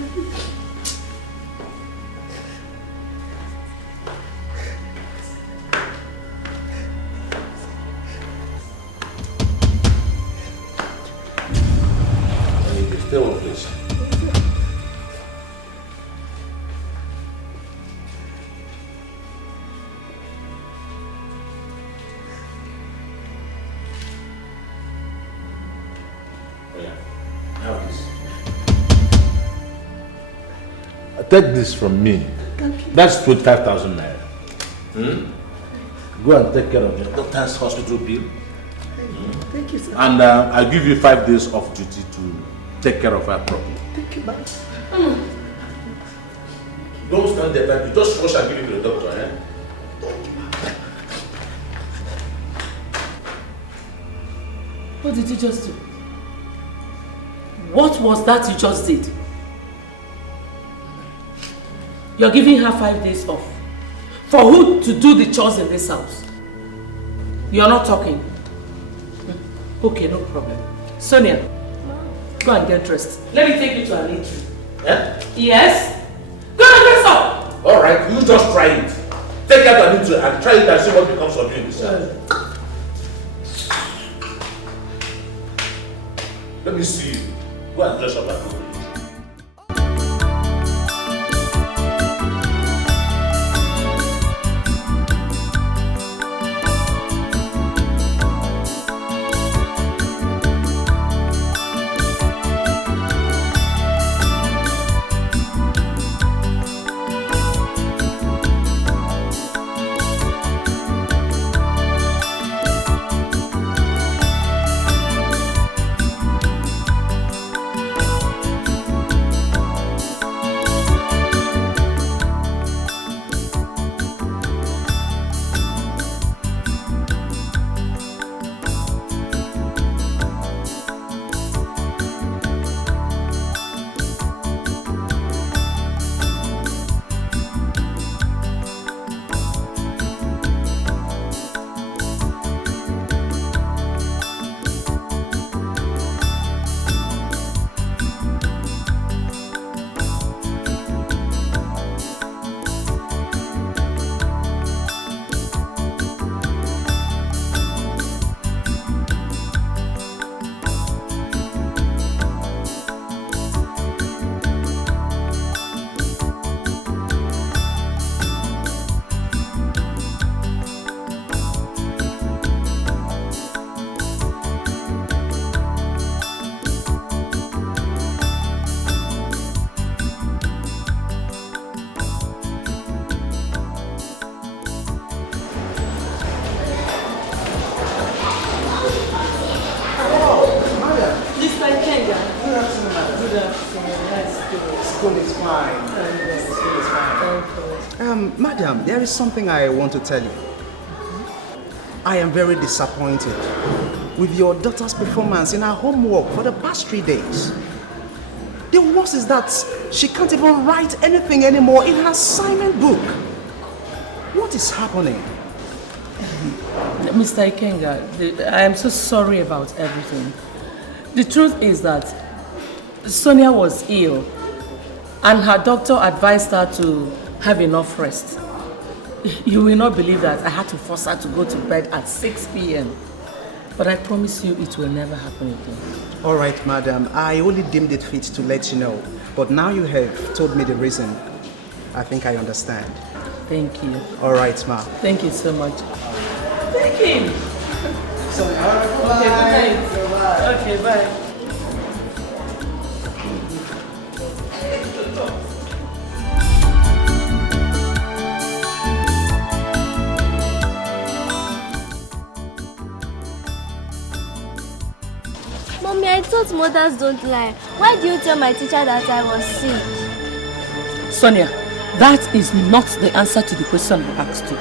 Stay on, please. Take this from me. That's 25,000 naira. Go and take care of your daughter's hospital bill. Thank you, sir. And I'll give you 5 days off duty to take care of her properly. Thank you, ma'am. Don't stand there, baby. Just rush and give it to the doctor, eh? What did you just do? What was that you just did? You're giving her 5 days off. For who to do the chores in this house? You're not talking. Okay, no problem. Sonia, go and get dressed. Let me take you to Alichi. Eh? Yes? Go and dress up! Alright, you just try it. Take her to Alichi and try it and see what becomes of you in this house. Let me see you. Go and dress up and go. Madam, there is something I want to tell you. I am very disappointed with your daughter's performance in her homework for the past 3 days. The worst is that she can't even write anything anymore in her assignment book. What is happening? Mr. Ikenga, I am so sorry about everything. The truth is that Sonia was ill and her doctor advised her to have enough rest. You will not believe that I had to force her to go to bed at 6 p.m. But I promise you it will never happen again. All right, madam. I only deemed it fit to let you know. But now you have told me the reason. I think I understand. Thank you. All right, ma. Thank you so much. Thank you. Sorry. Okay, good night. Okay, bye. Mommy, I thought mothers don't lie. Why do you tell my teacher that I was sick? Sonia, that is not the answer to the question I asked you.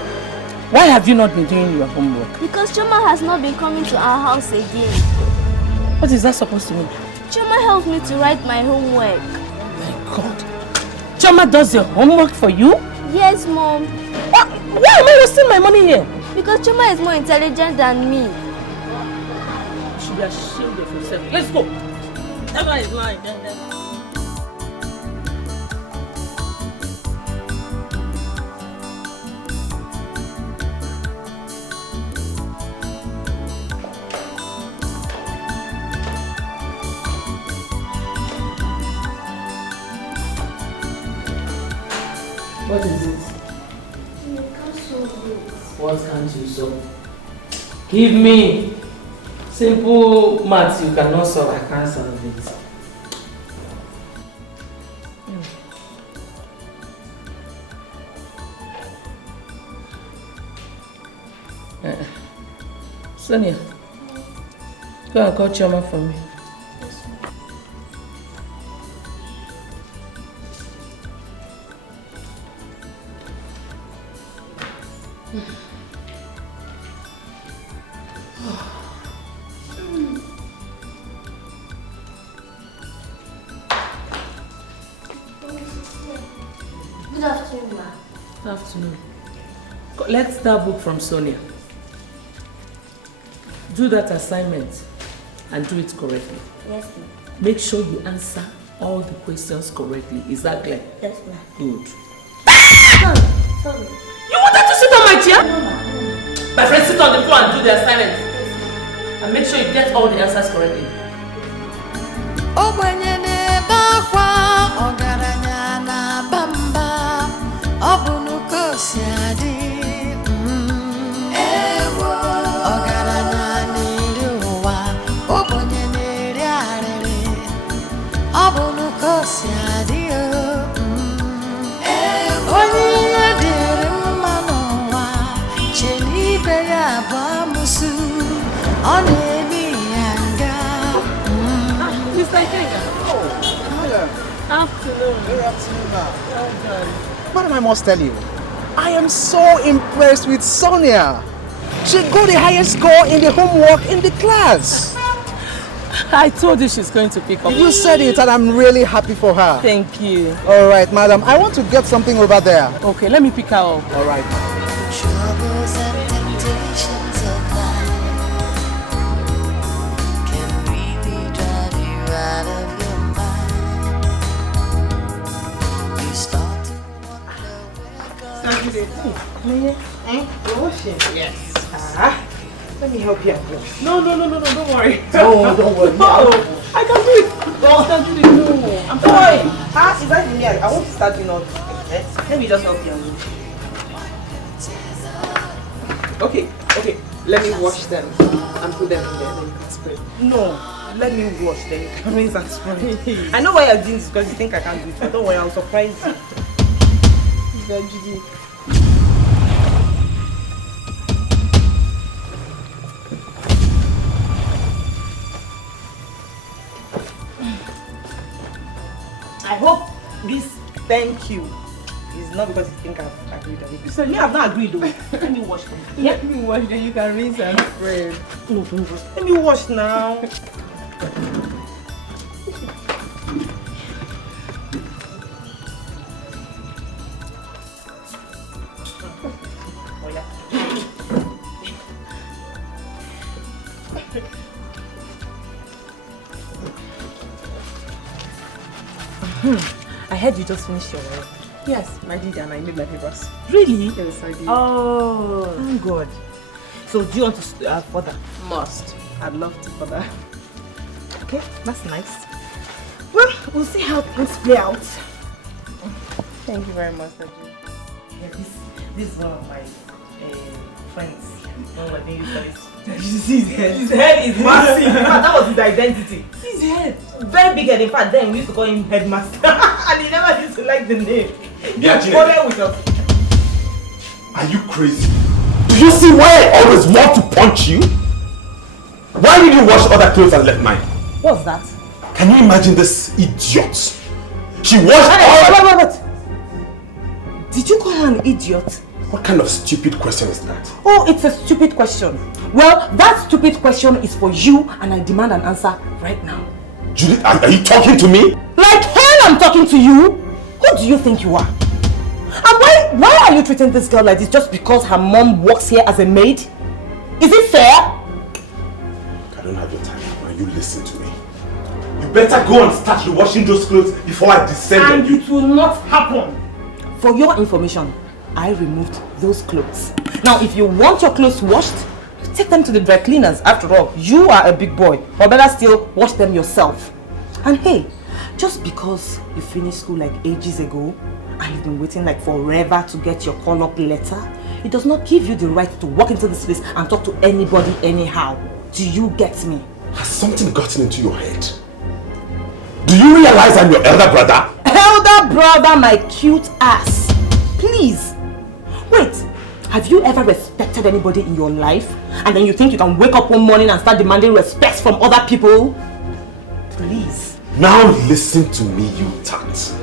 Why have you not been doing your homework? Because Choma has not been coming to our house again. What is that supposed to mean? Choma helps me to write my homework. My God. Choma does your homework for you? Yes, Mom. Why am I wasting my money here? Because Choma is more intelligent than me. You should be ashamed of yourself. Let's go. That one is lying. What is it? I can't solve it. What can't you solve? Give me simple maths you cannot solve. I can't solve it. Sonia, go and call Choma for me. Good afternoon, ma. Good afternoon. Collect that book from Sonia. Do that assignment and do it correctly. Yes, ma'am. Make sure you answer all the questions correctly. Is that clear? Yes, ma'am. Good. Sorry. You wanted to sit on my chair? No, ma'am. My friend, sit on the floor and do the assignment. And make sure you get all the answers correctly. Afternoon. Good afternoon, ma'am. What am I must tell you? I am so impressed with Sonia. She got the highest score in the homework in the class. I told you she's going to pick up. You said it and I'm really happy for her. Thank you. All right, madam. I want to get something over there. Okay, let me pick her up. All right. Troubles and temptations of life can really drive you out of your mind. You start to You're washing? Yes. Let me help you out. No, don't worry. No, don't worry. No, I can do it. No, I can do it. No, I'm fine. Is that me? I want to start doing all this. Let me just help you out. Okay. Let me wash them and put them in there. Then you can spray. No, let me wash them. You can rinse and spray. I know why you're doing this because you think I can't do it. But don't worry, I'll surprise you. Judy. I hope this thank you is not because you think I've agreed on it. So me, I've not agreed though. Let me wash them. Let me wash them, you can rinse and spray. No, don't wash. Let me wash now. I heard you just finished your work. Yes, I did, and I made my papers. Really? Yes, I did. Oh, thank God. So do you want to further? Must. I'd love to further. Okay, that's nice. Well, we'll see how things play out. Thank you very much, Daddy. Yeah, this is one of my friends. One of my baby friends. You see his head? His head is massive. In fact, that was his identity. His head. Very big head. In fact, then we used to call him headmaster. And he never used to like the name. He followed with us. Are you crazy? Do you see why I always want to punch you? Why did you wash other clothes and left mine? What's that? Can you imagine this idiot? She washed Wait. Did you call her an idiot? What kind of stupid question is that? Oh, it's a stupid question. Well, that stupid question is for you and I demand an answer right now. Judith, are you talking to me? Like hell I'm talking to you? Who do you think you are? And why are you treating this girl like this just because her mom works here as a maid? Is it fair? I don't have your time now. You listen to me. You better go and start washing those clothes before I descend on you. And it will not happen. For your information, I removed those clothes. Now, if you want your clothes washed, you take them to the dry cleaners. After all, you are a big boy. Or better still, wash them yourself. And hey, just because you finished school like ages ago, and you've been waiting like forever to get your call-up letter, it does not give you the right to walk into this place and talk to anybody anyhow. Do you get me? Has something gotten into your head? Do you realize I'm your elder brother? Elder brother, my cute ass. Please. Wait, have you ever respected anybody in your life? And then you think you can wake up one morning and start demanding respect from other people? Please. Now listen to me, you tant.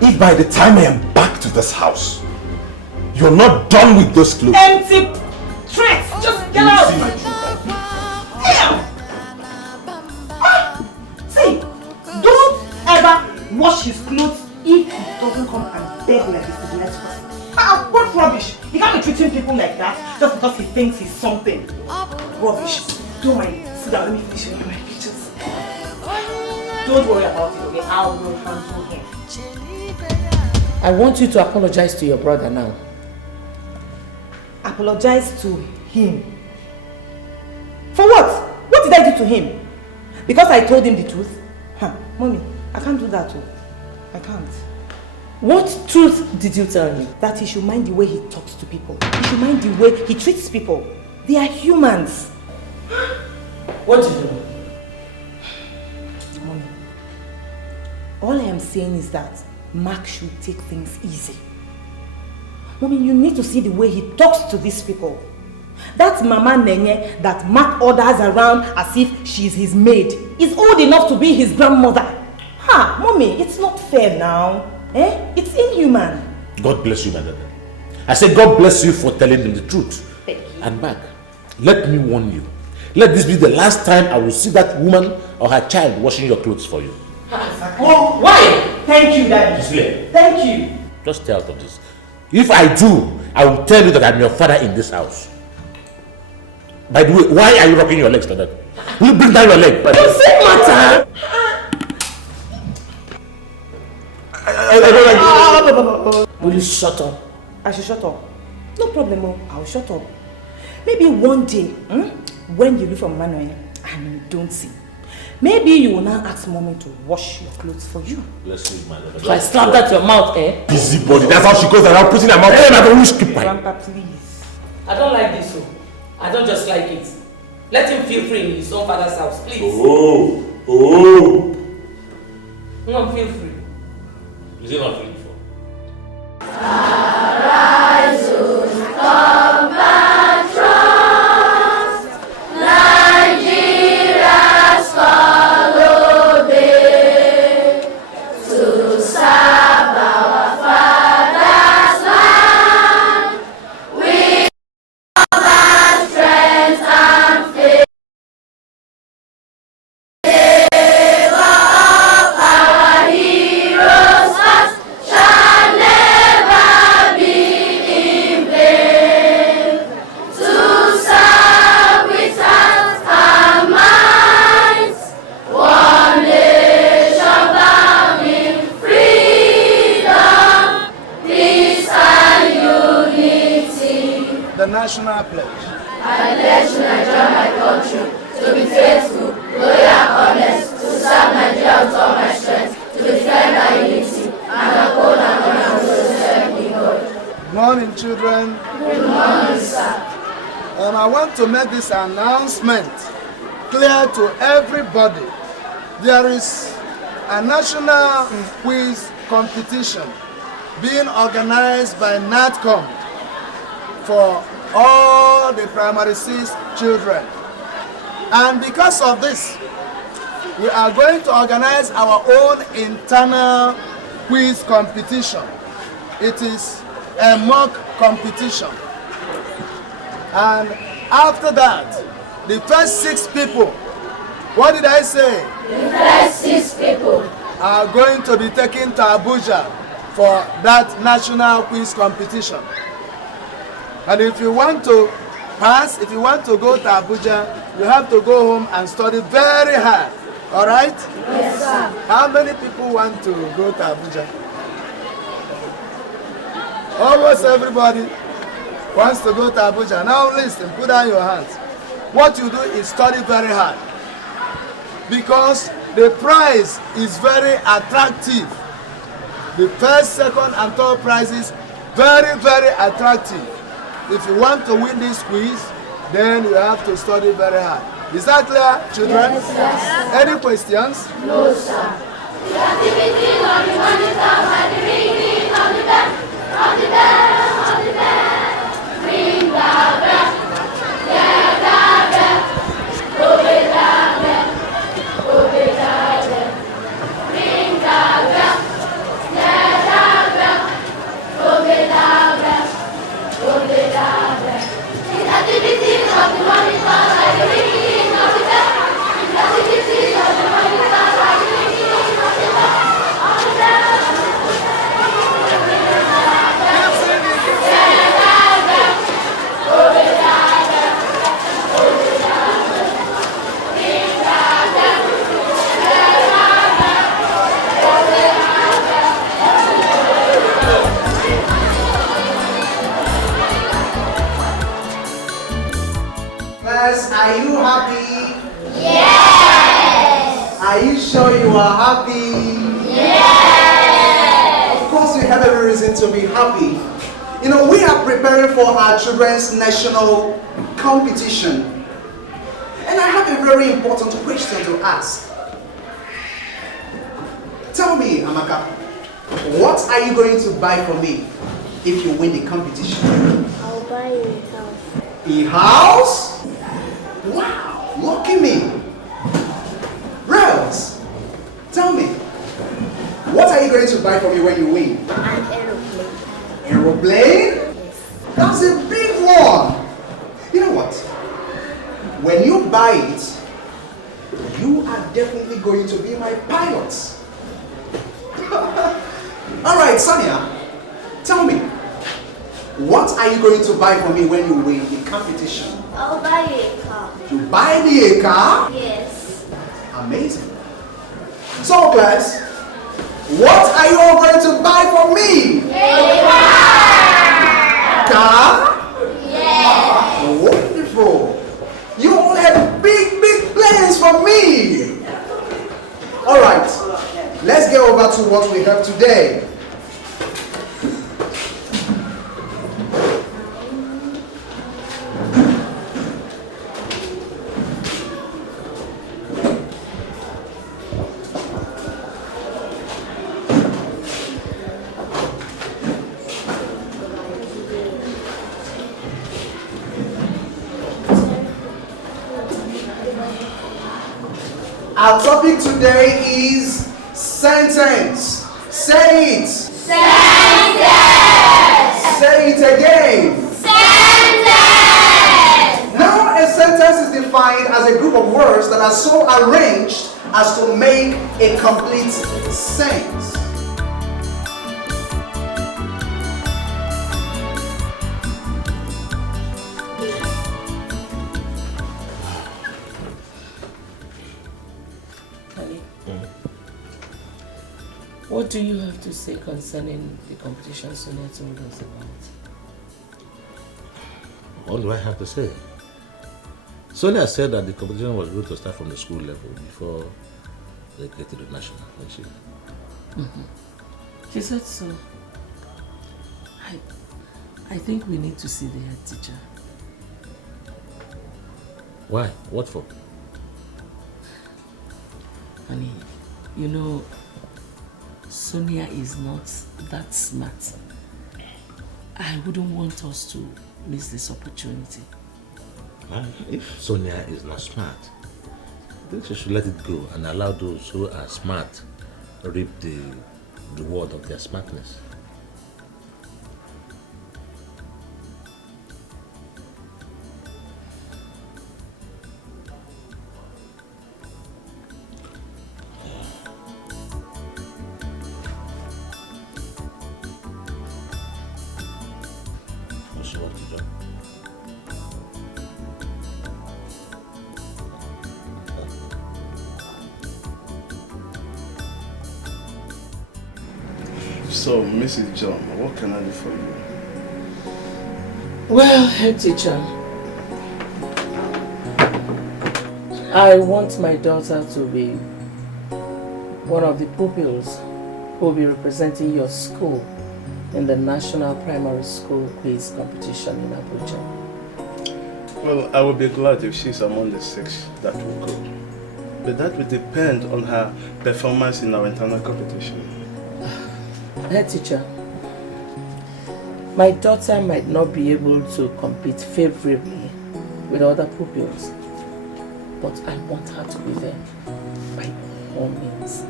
If by the time I am back to this house, you're not done with those clothes. Empty tricks! Just get out! Damn! See, don't ever wash his clothes if he doesn't come and beg like he's the next person. What rubbish! He can't be treating people like that just because he thinks he's something. Rubbish. Don't mind. Sit down, let me finish with my pictures. Don't worry about it, okay? I will handle him. I want you to apologize to your brother now. Apologize to him? For what? What did I do to him? Because I told him the truth? Mommy, I can't do that too. I can't. What truth did you tell him? That he should mind the way he talks to people. He should mind the way he treats people. They are humans. What did you do? Mommy, all I am saying is that Mark should take things easy. Mommy, you need to see the way he talks to these people. That Mama Nenye that Mark orders around as if she's his maid is old enough to be his grandmother. Mommy, it's not fair now. It's inhuman. God bless you, my daughter. I say God bless you for telling them the truth. Thank you. And Mark, let me warn you. Let this be the last time I will see that woman or her child washing your clothes for you. Oh, why? Thank you, Daddy. Gisele. Thank you. Just stay out of this. If I do, I will tell you that I'm your father in this house. By the way, why are you rocking your legs like that? Will you bring down your leg? Does it matter? Will you shut up? I should shut up. No problem, I'll shut up. Maybe one day, when you leave from Manuel and you don't see, maybe you will now ask Mommy to wash your clothes for you. Bless you, my daughter. If I slap that your mouth, Busybody, that's how she goes around putting her mouth. Grandpa, please. I don't like this, so I don't just like it. Let him feel free in his own father's house, please. No, feel free. Is it not free before? Arise, compatriots, Nigeria's follow thee to serve our father's land with all our strength and faith. Favor of our heroes past, children. Good morning, sir. I want to make this announcement clear to everybody. There is a national quiz competition being organized by NATCOM for all the primary 6 children. And because of this, we are going to organize our own internal quiz competition. It is a mock competition. And after that, the first 6 people, what did I say? The first 6 people are going to be taken to Abuja for that national quiz competition. And if you want to pass, if you want to go to Abuja, you have to go home and study very hard. All right? Yes, sir. How many people want to go to Abuja? Almost everybody wants to go to Abuja. Now listen, put down your hands. What you do is study very hard, because the prize is very attractive. The first, second, and third prizes very, very attractive. If you want to win this quiz, then you have to study very hard. Is that clear, children? Yes, sir. Any questions? No, sir. The activities of the monitor by the ringing of the bell, of the bell, of the bell. Ring the bell, get the bell, obey the bell, obey the bell. Ring the bell, get the bell, obey the bell, obey the bell. The activities of the monitor by the ringing of the bell, the activities of the monitor by the ringing of the bell, of the bell. Class, are you happy? Yes! Are you sure you are happy? Yes! Of course, we have every reason to be happy. You know, we are preparing for our children's national competition. And I have a very important question to ask. Tell me, Amaka, what are you going to buy for me if you win the competition? I'll buy you a house. A house? Wow, lucky me. Rose, tell me, what are you going to buy for me when you win? An aeroplane. Aeroplane? Yes. That's a big one. You know what? When you buy it, you are definitely going to be my pilot. All right, Sonia, tell me, what are you going to buy for me when you win the competition? I'll buy you a car. You buy me a car? Yes. Amazing. So, class, what are you all going to buy for me? A car. Car? Yes. Wonderful. You all have big, big plans for me. All right, let's get over to what we have today. Our topic today is sentence. Say it. Sentence. Say it again. Sentence. Now a sentence is defined as a group of words that are so arranged as to make a complete sense. What do you have to say concerning the competition Sonia told us about? What do I have to say? Sonia said that the competition was going to start from the school level before they get to the national, didn't she? She said so. I think we need to see the head teacher. Why? What for? Honey, you know, Sonia is not that smart. I wouldn't want us to miss this opportunity. If Sonia is not smart, I think she should let it go and allow those who are smart reap the reward of their smartness. So, Mrs. John, what can I do for you? Well, head teacher, I want my daughter to be one of the pupils who will be representing your school in the National Primary School Quiz Competition in Abuja. Well, I will be glad if she's among the 6 that will go. But that will depend on her performance in our internal competition. Head teacher, my daughter might not be able to compete favorably with other pupils, but I want her to be there by all means.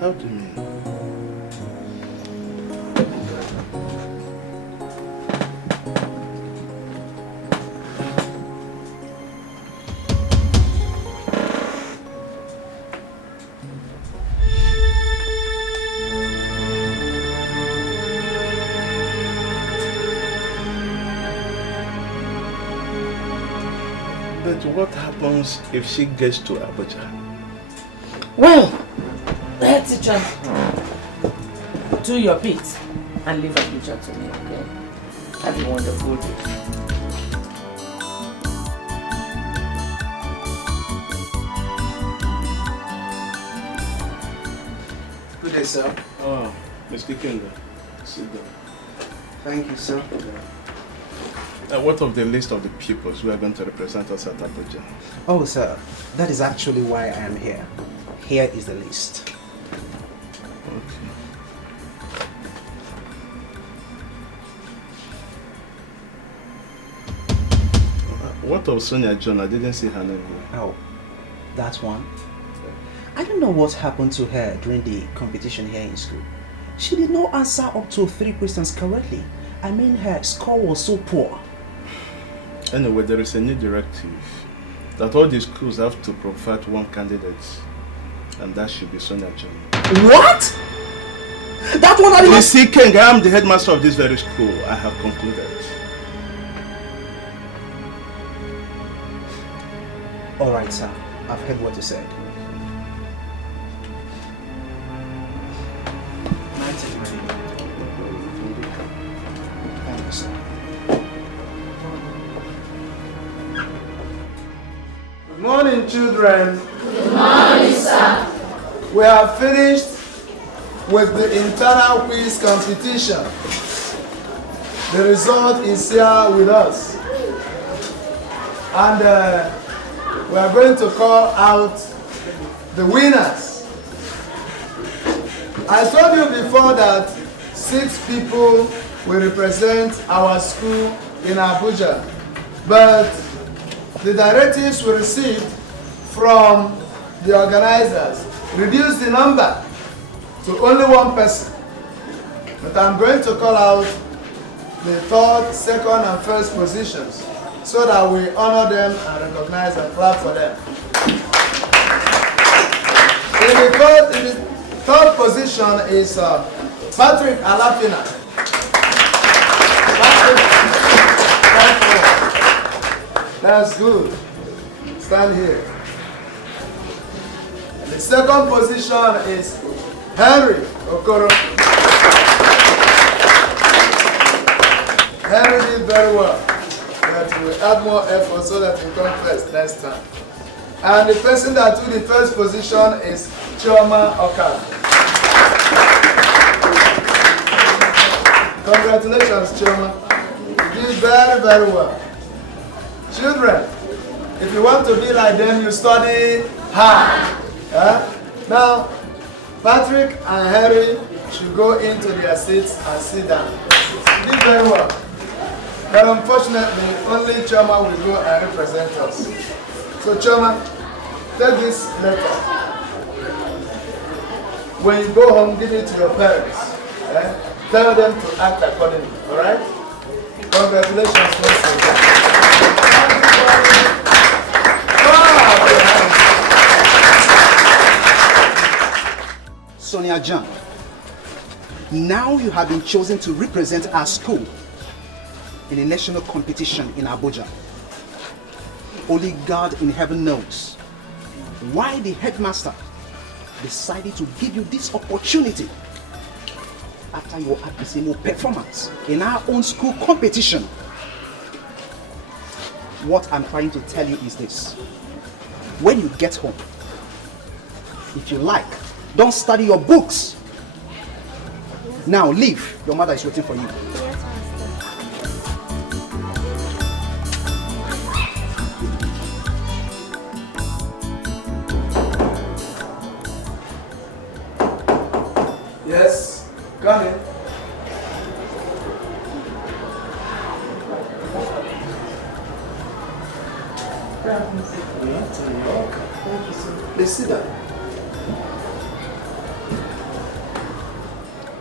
How do you mean? But what happens if she gets to Abuja? Well, head teacher, do your bit and leave Abuja to me, okay? Have a wonderful day. Good day, sir. Oh, Mr. Kendo, sit down. Thank you, sir. What of the list of the pupils who are going to represent us at Abuja? Oh, sir, that is actually why I am here. Here is the list. Okay. What of Sonia John? I didn't see her name here. Oh, that one? I don't know what happened to her during the competition here in school. She did not answer up to 3 questions correctly. I mean, her score was so poor. Anyway, there is a new directive that all the schools have to provide 1 candidate, and that should be Sonia John. What? That one I didn't... Mr. King, I am the headmaster of this very school. I have concluded. Alright, sir. I've heard what you said. Thank you, sir. Good morning, children. Good morning, sir. We have finished with the internal quiz competition. The result is here with us. And we are going to call out the winners. I told you before that 6 people will represent our school in Abuja, but the directives we received from the organizers reduced the number to only 1 person. But I'm going to call out the 3rd, 2nd, and 1st positions so that we honor them and recognize and clap for them. In the 3rd position is Patrick Alapina. That's good. Stand here. And the 2nd position is Henry Okoro. Henry did very well. But we will add more effort so that we come first next time. And the person that took the 1st position is Chioma Okara. Congratulations, Chioma. very, very well. Children, if you want to be like them, you study hard. Now, Patrick and Harry should go into their seats and sit down. Did very well. But unfortunately, only Choma will go and represent us. So Choma, take this letter. When you go home, give it to your parents. Tell them to act accordingly. Alright? Congratulations once again. Sonia John, now you have been chosen to represent our school in a national competition in Abuja. Only God in heaven knows why the headmaster decided to give you this opportunity after your abysmal performance in our own school competition. What I'm trying to tell you is this. When you get home, if you like, don't study your books. Now leave. Your mother is waiting for you. Yes, come in. Thank you, sir. Please sit down.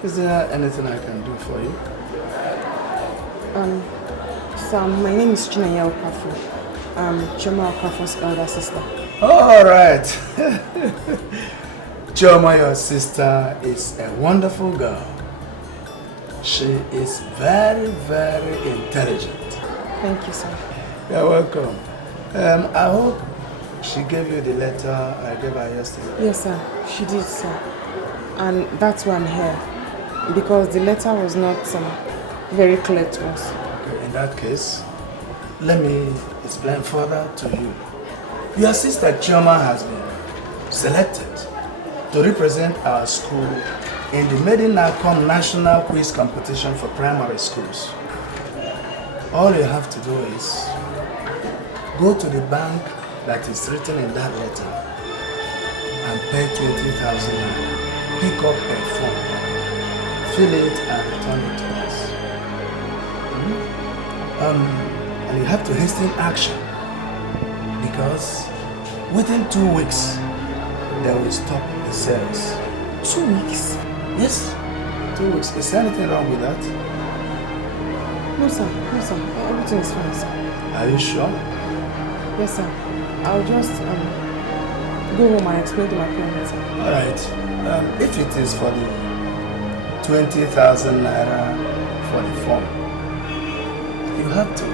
Is there anything I can do for you? Sir, my name is Chinaya Okafor. I'm Choma Okafor's elder sister. All right. Choma, your sister, is a wonderful girl. She is very, very intelligent. Thank you, sir. You're welcome. I hope she gave you the letter I gave her yesterday. Yes, sir. She did, sir. And that's why I'm here. Because the letter was not very clear to us. Okay, in that case, let me explain further to you. Your sister Chioma has been selected to represent our school in the Medinacom National Quiz Competition for primary schools. All you have to do is go to the bank that is written in that letter and pay 20,000 naira. Pick up a form, fill it and return it to us. And you have to hasten action because within 2 weeks they will stop the sales. 2 weeks? Yes, 2 weeks. Is there anything wrong with that? No, sir. No, sir. Everything is fine, sir. Are you sure? Yes, sir. I'll just go home and explain to my parents. All right. If it is for the 20,000 naira for the form, you have to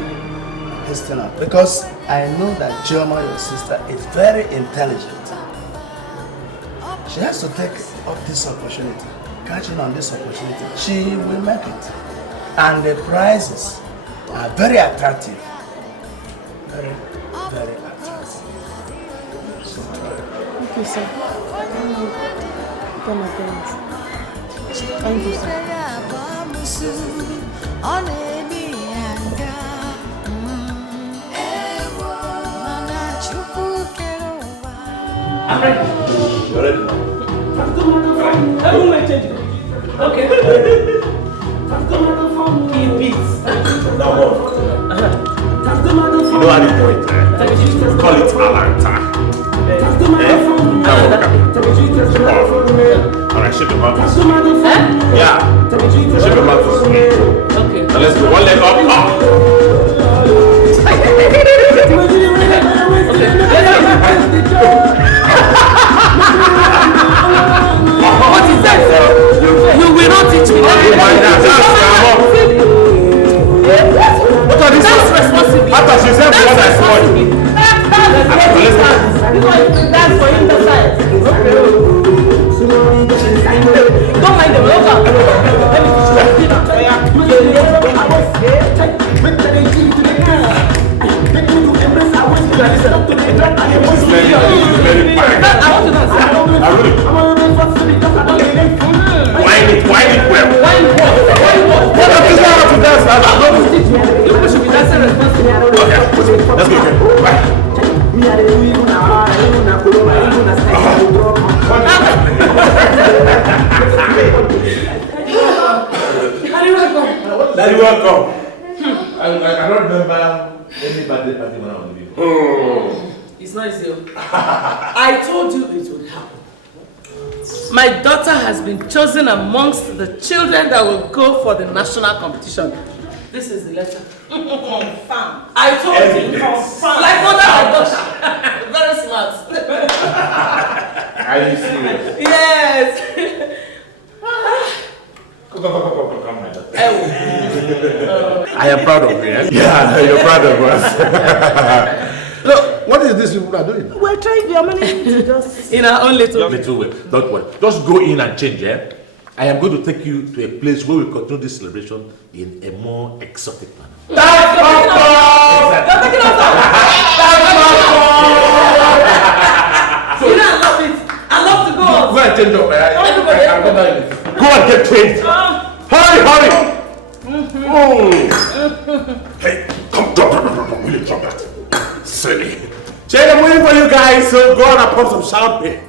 hasten up because I know that Chioma, your sister, is very intelligent. She has to take up this opportunity, catching on this opportunity. She will make it. And the prizes are very attractive. Very, very attractive. So, thank you, sir. Thank my parents. Thank you, sir. I'm ready. You're ready? I will make change. Okay. Keep it. Now what? You know how to do it. Call it Alanta. Alright, shake your mouth. Yeah. Shake your mouth. Okay. Now let's go. One leg up. What is that? You will not teach me. What are these? That's responsibility. After she said what I want. That's for him to say. Don't mind them. Let me Wine it well. Wine it well. Let's go again. Daddy, welcome. I cannot remember any birthday party when I was living. It's not easy. I told you it would happen. My daughter has been chosen amongst the children that will go for the national competition. This is the letter. Confirm. I told you. Confirm. Like mother and daughter. Very smart. Are you serious? Yes. Come, my daughter. I am proud of you, eh? Yeah, you're proud of us. Look, what is this people are doing? We're trying, we are managing to just... In our own little way. Don't worry. Just go in and change, eh? I am going to take you to a place where we continue this celebration in a more exotic manner. That's You know, I love it. I love to go. Go and change up, eh? Go and get changed. Hurry! Hey, come, drop. Will you drop that? Silly. Jane, I'm waiting for you guys, so go on and pump some champagne.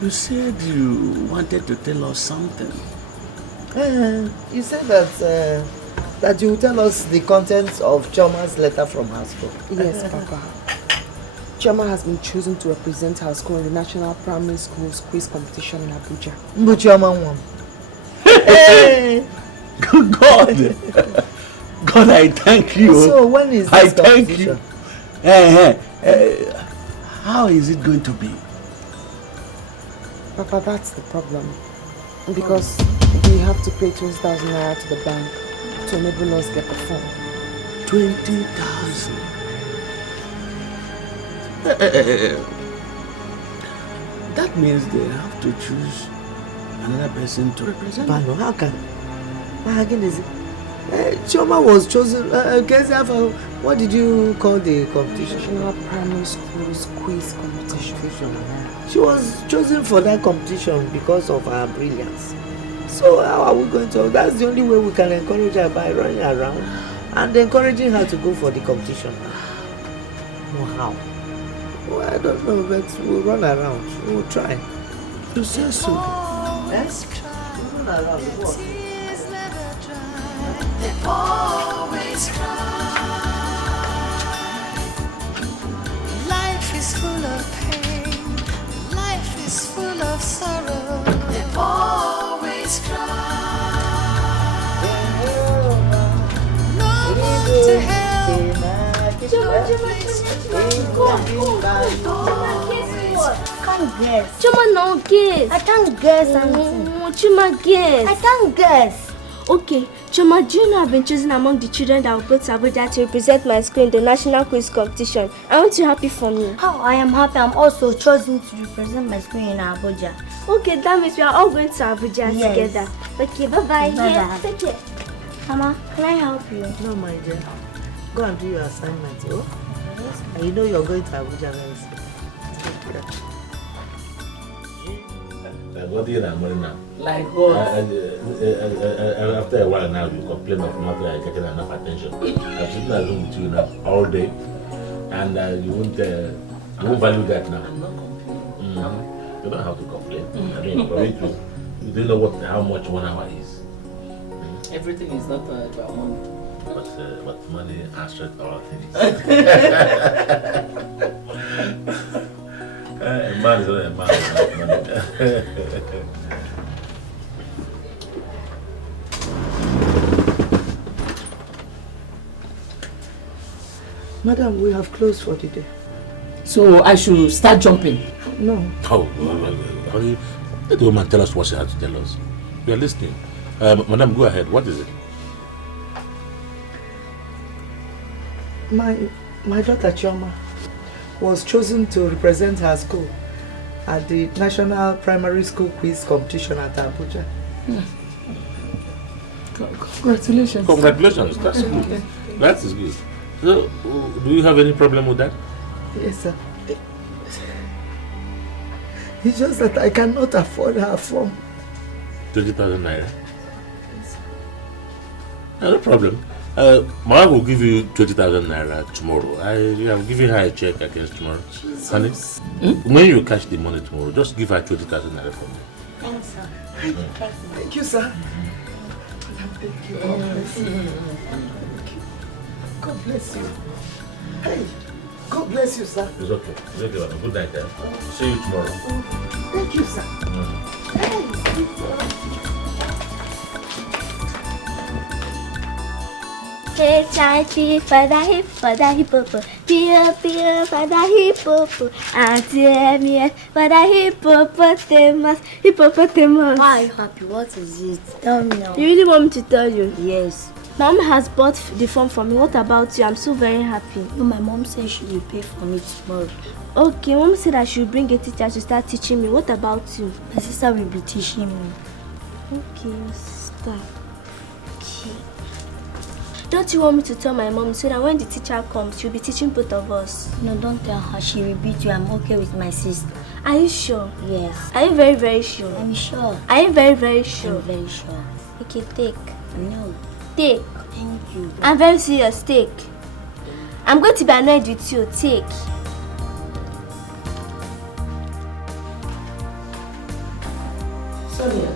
You said you wanted to tell us something. You said that you will tell us the contents of Chioma's letter from her school. Yes, Papa. Chioma has been chosen to represent her school in the National Primary Schools Quiz Competition in Abuja. But Chioma won. Hey! God, I thank you. So when is this competition? How is it going to be? Papa, that's the problem. Because we have to pay 20,000 naira to the bank to enable us get the form. 20,000. That means they have to choose another person to represent. But no, how can? Again, is it? Chioma was chosen. What did you call the competition? National Primary Schools Quiz Competition. She was chosen for that competition because of her brilliance. So how are we going to? That's the only way we can encourage her, by running around and encouraging her to go for the competition. No, how? Well, I don't know, but we'll run around. We'll try. You say so? Yes. We'll run around. What? They always cry. Life is full of pain. Life is full of sorrow. They always cry. No one to help. Can't guess. Chuma, no guess. I can't guess. Chuma, guess. I can't guess. Okay, Chuma, do you know I've been chosen among the children that will go to Abuja to represent my school in the national quiz competition? Aren't you happy for me? How I am happy. I'm also chosen to represent my school in Abuja. Okay, that means we are all going to Abuja together. Okay, bye-bye. Bye-bye. Take care. Mama, can I help you? No, my dear. Go and do your assignment, oh? Yes. And you know you're going to Abuja very soon. What do you know? Like what? After a while now, you complain of not getting enough attention. I'm sitting at home with you now all day, and you won't value that now. I'm not complaining. You don't have to complain. I mean, for you to, you don't know how much 1 hour is. Everything is not about money. But money answers all things. A man is not a man without money. Madam, we have closed for the day. So I should start jumping? No. Oh, honey, let the woman tell us what she had to tell us. We are listening. Madam, go ahead. What is it? My daughter Chioma was chosen to represent her school at the National Primary School Quiz Competition at Abuja. Congratulations. Congratulations. That's good. That is good. So, do you have any problem with that? Yes, sir. It's just that I cannot afford her form. 20,000 naira? No problem. Mama will give you 20,000 naira tomorrow. I'm giving her a check against tomorrow. Jesus. Honey, when you catch the money tomorrow, just give her 20,000 naira for me. Thanks, sir. Thank you, sir. Thank you. God bless you. God bless you. Hey, God bless you, sir. It's okay. It's okay, madam. Good night, eh? See you tomorrow. Thank you, sir. Hey, Hey, Chachi, Father hip, Pia, Pia, Father hippopo, Auntie, Father hippopotamus. Why are you happy? What is it? Tell me now. You really want me to tell you? Yes. Mom has bought the form for me. What about you? I'm so very happy. No, my mom said she will pay for me tomorrow. Okay, Mom said I should bring a teacher to start teaching me. What about you? My sister will be teaching me. Okay, sister. Okay. Don't you want me to tell my mom so that when the teacher comes, she'll be teaching both of us? No, don't tell her. She will beat you. I'm okay with my sister. Are you sure? Yes. Are you very, very sure? I'm sure. Are you very, very sure? I'm very sure. Okay, take. No. Take. Thank you. I'm very serious. Take. I'm going to be annoyed with you. Take. Sonia,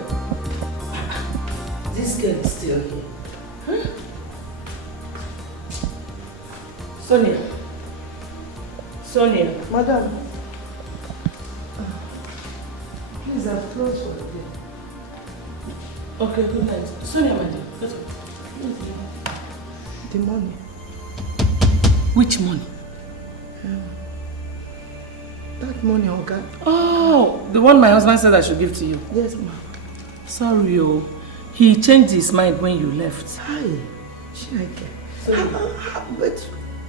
this girl is still here. Huh? Sonia. Madam. Please, I've closed for the day. Okay, good night. Sonia, my dear, get up. The money. Which money? That money, Oga. Oh, the one my husband said I should give to you. Yes, ma'am. Sorry, oh. He changed his mind when you left. Hi, Chineke. But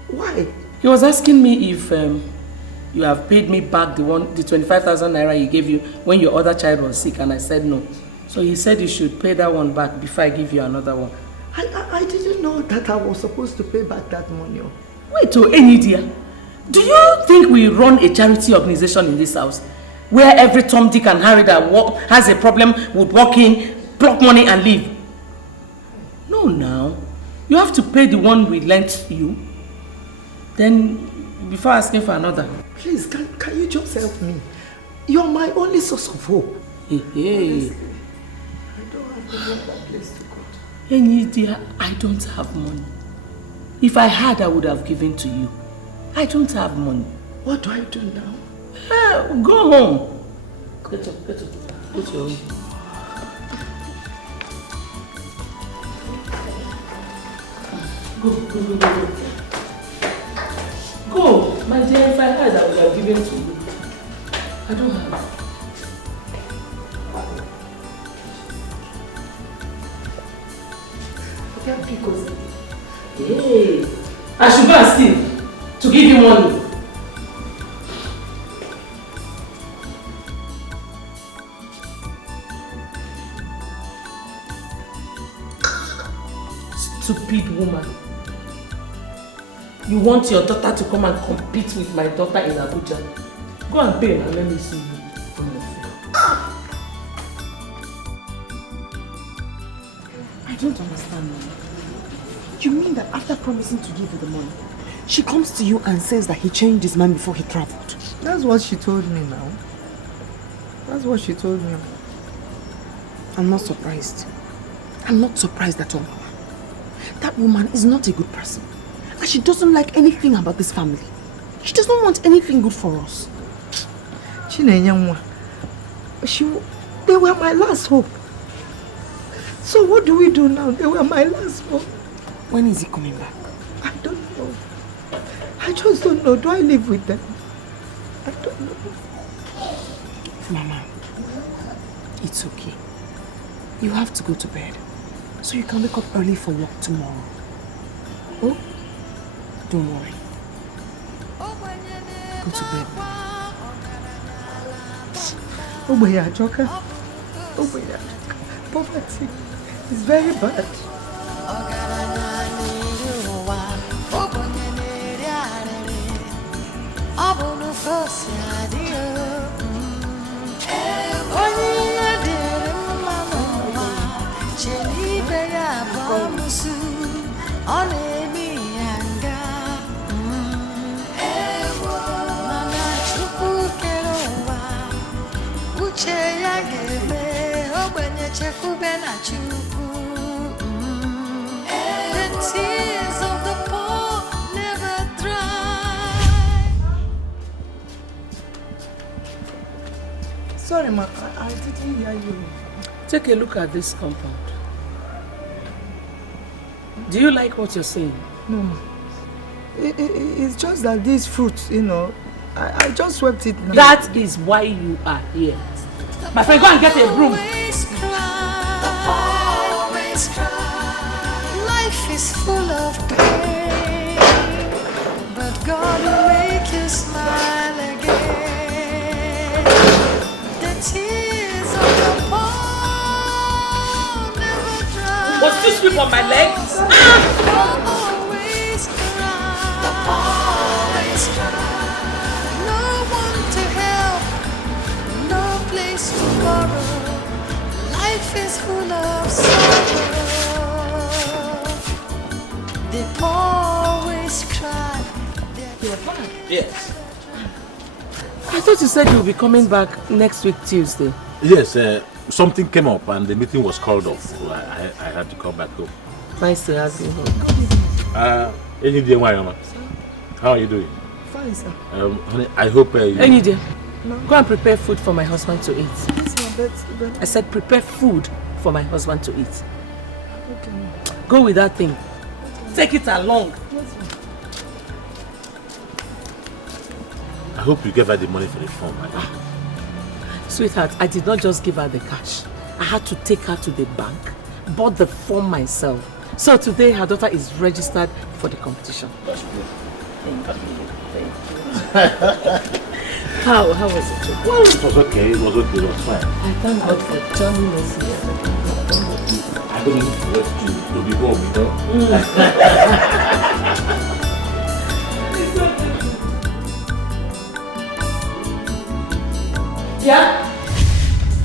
why? He was asking me if you have paid me back the 25,000 naira he gave you when your other child was sick, and I said no. So he said you should pay that one back before I give you another one. I didn't know that I was supposed to pay back that money. Wait, oh, any dear. Do you think we run a charity organization in this house where every Tom, Dick and Harry that has a problem would walk in, block money and leave? No, now. You have to pay the one we lent you. Then, before asking for another. Please, can you just help me? You're my only source of hope. Hey. Honestly, I don't have another place to go to. Any dear, I don't have money. If I had, I would have given to you. I don't have money. What do I do now? Go home. Get up. Go to your room. Go. My dear, if I had, I would have given to you. I don't have. Because hey, I should go and steal to give you money. Stupid woman. You want your daughter to come and compete with my daughter in Abuja? Go and pay and let me see you on your phone. I don't understand, Mama. You mean that after promising to give you the money, she comes to you and says that he changed his mind before he traveled? that's what she told me now. That's what she told me. I'm not surprised. I'm not surprised at all, Mama. That woman is not a good person. And she doesn't like anything about this family. She doesn't want anything good for us. Chinenyanwa, they were my last hope. So what do we do now? They were my last hope. When is he coming back? I don't know. I just don't know. Do I live with them? I don't know. Mama, it's okay. You have to go to bed so you can wake up early for work tomorrow. Oh? Don't worry. Go to bed. Poverty is very bad. Tears of the poor never dry. Sorry, ma, I didn't hear you. Take a look at this compound. Do you like what you're saying? No, ma. It's just that these fruits, you know, I just swept it now. That is why you are here. My friend, go and get a broom. Always cry. Life is full of pain, but God will make you smile again. The tears of the poor never dry. What's this whip on my legs? Always cry. No one to help, no place to borrow. Life is full of sorrow. They always cry. Yes. I thought you said you'll be coming back next week Tuesday. Yes, something came up and the meeting was called off, so I had to come back home. Nice to have you home. How are you doing? Fine, sir. Honey, I hope you... Enidia, go and prepare food for my husband to eat. Yes, but... I said prepare food for my husband to eat. Okay. Go with that thing. Take it along. Yes, I hope you gave her the money for the form. Sweetheart, I did not just give her the cash. I had to take her to the bank, bought the form myself. So today her daughter is registered for the competition. That's good. Thank you. How was it? Well, it was okay. It was fine. I thank God for joining us here. I don't need to be home, you know. Yeah?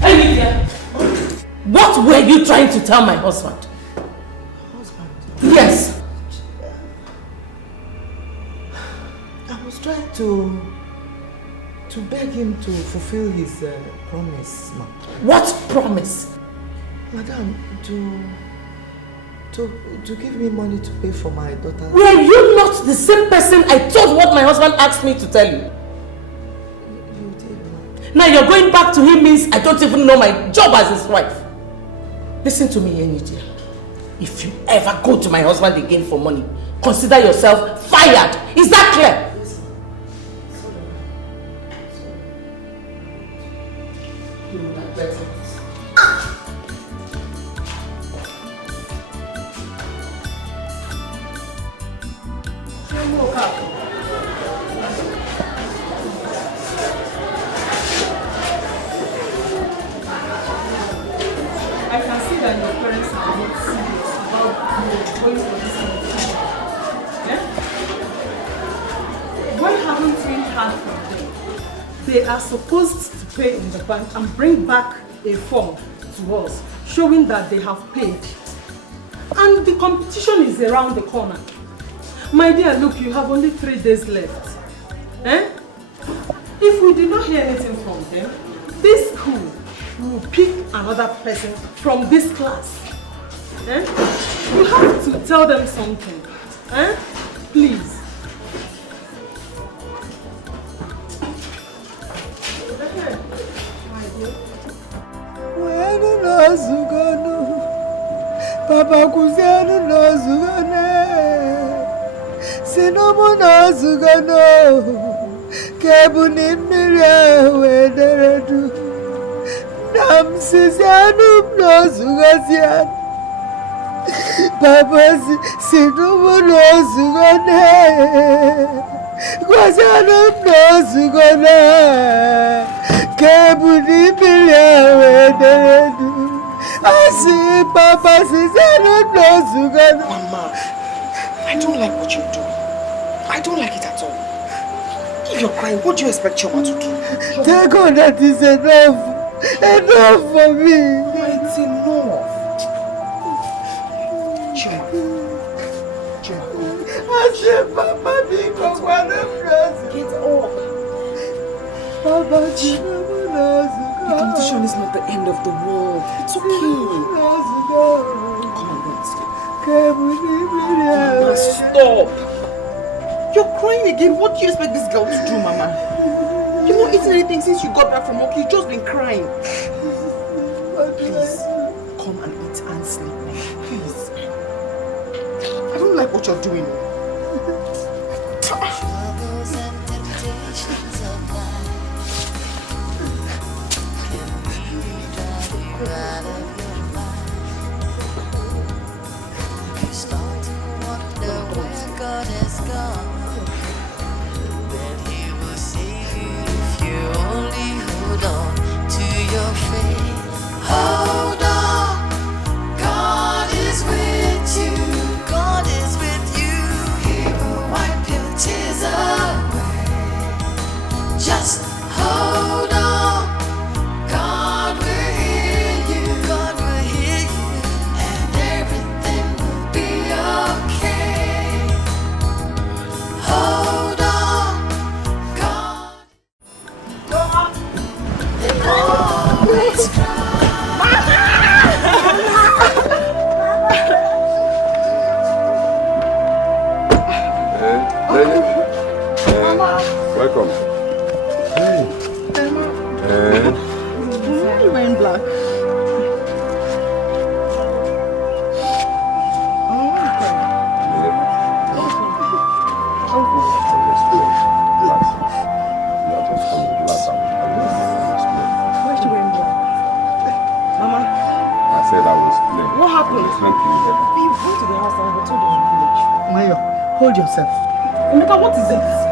Hey, Lydia. What were you trying to tell my husband? Husband? Yes. I was trying to beg him to fulfill his promise, ma. What promise? Madam, to give me money to pay for my daughter. Were you not the same person I told what my husband asked me to tell you? You did, ma. Now you're going back to him means I don't even know my job as his wife. Listen to me, Enidia. If you ever go to my husband again for money, consider yourself fired. Is that clear? I can see that your parents are not serious about going for this competition. Yeah? Why haven't we heard from them? They are supposed to pay in the bank and bring back a form to us showing that they have paid. And the competition is around the corner. My dear, look, you have only 3 days left. Eh? If we did not hear anything from them, this school will pick another person from this class. Eh? You have to tell them something. Eh? Please. Papa Kuzianu no Zugane, Sinobu no Zugano, Kebuni Miria Wederedu, Nam Sizianu no Zugazian, Papa Sinobu no Zugane, Guazianu no Zugana, Kebuni Miria Wederedu. I see Papa Ezeonu no Zugano. Mama, I don't like what you're doing. I don't like it at all. If you're crying, what do you expect Chioma to do? Thank God that is enough. Enough for me. It's enough. I said, Papa, big of one get up. Papa, the competition is not the end of the world. It's okay. Come on, Mama, stop. You're crying again. What do you expect this girl to do, Mama? You've not eaten anything since you got back from work. You've just been crying. Please, come and eat and sleep. Please. I don't like what you're doing. Troubles and temptations of life can really drive you out of your mind. You start to wonder where God has gone. That He will save you if you only hold on to your faith. Hold on, God is with you. God is with you. He will wipe your tears away. Just hold on, God will hear you. God will hear you, and everything will be okay. Hold on, God. Always Welcome. Why are you wearing black? Why is she wearing black? Mama, I said I was clean. what happened? It's not clean. We went to the house and we told her to village. Mayo, hold yourself. Emeka, what is it?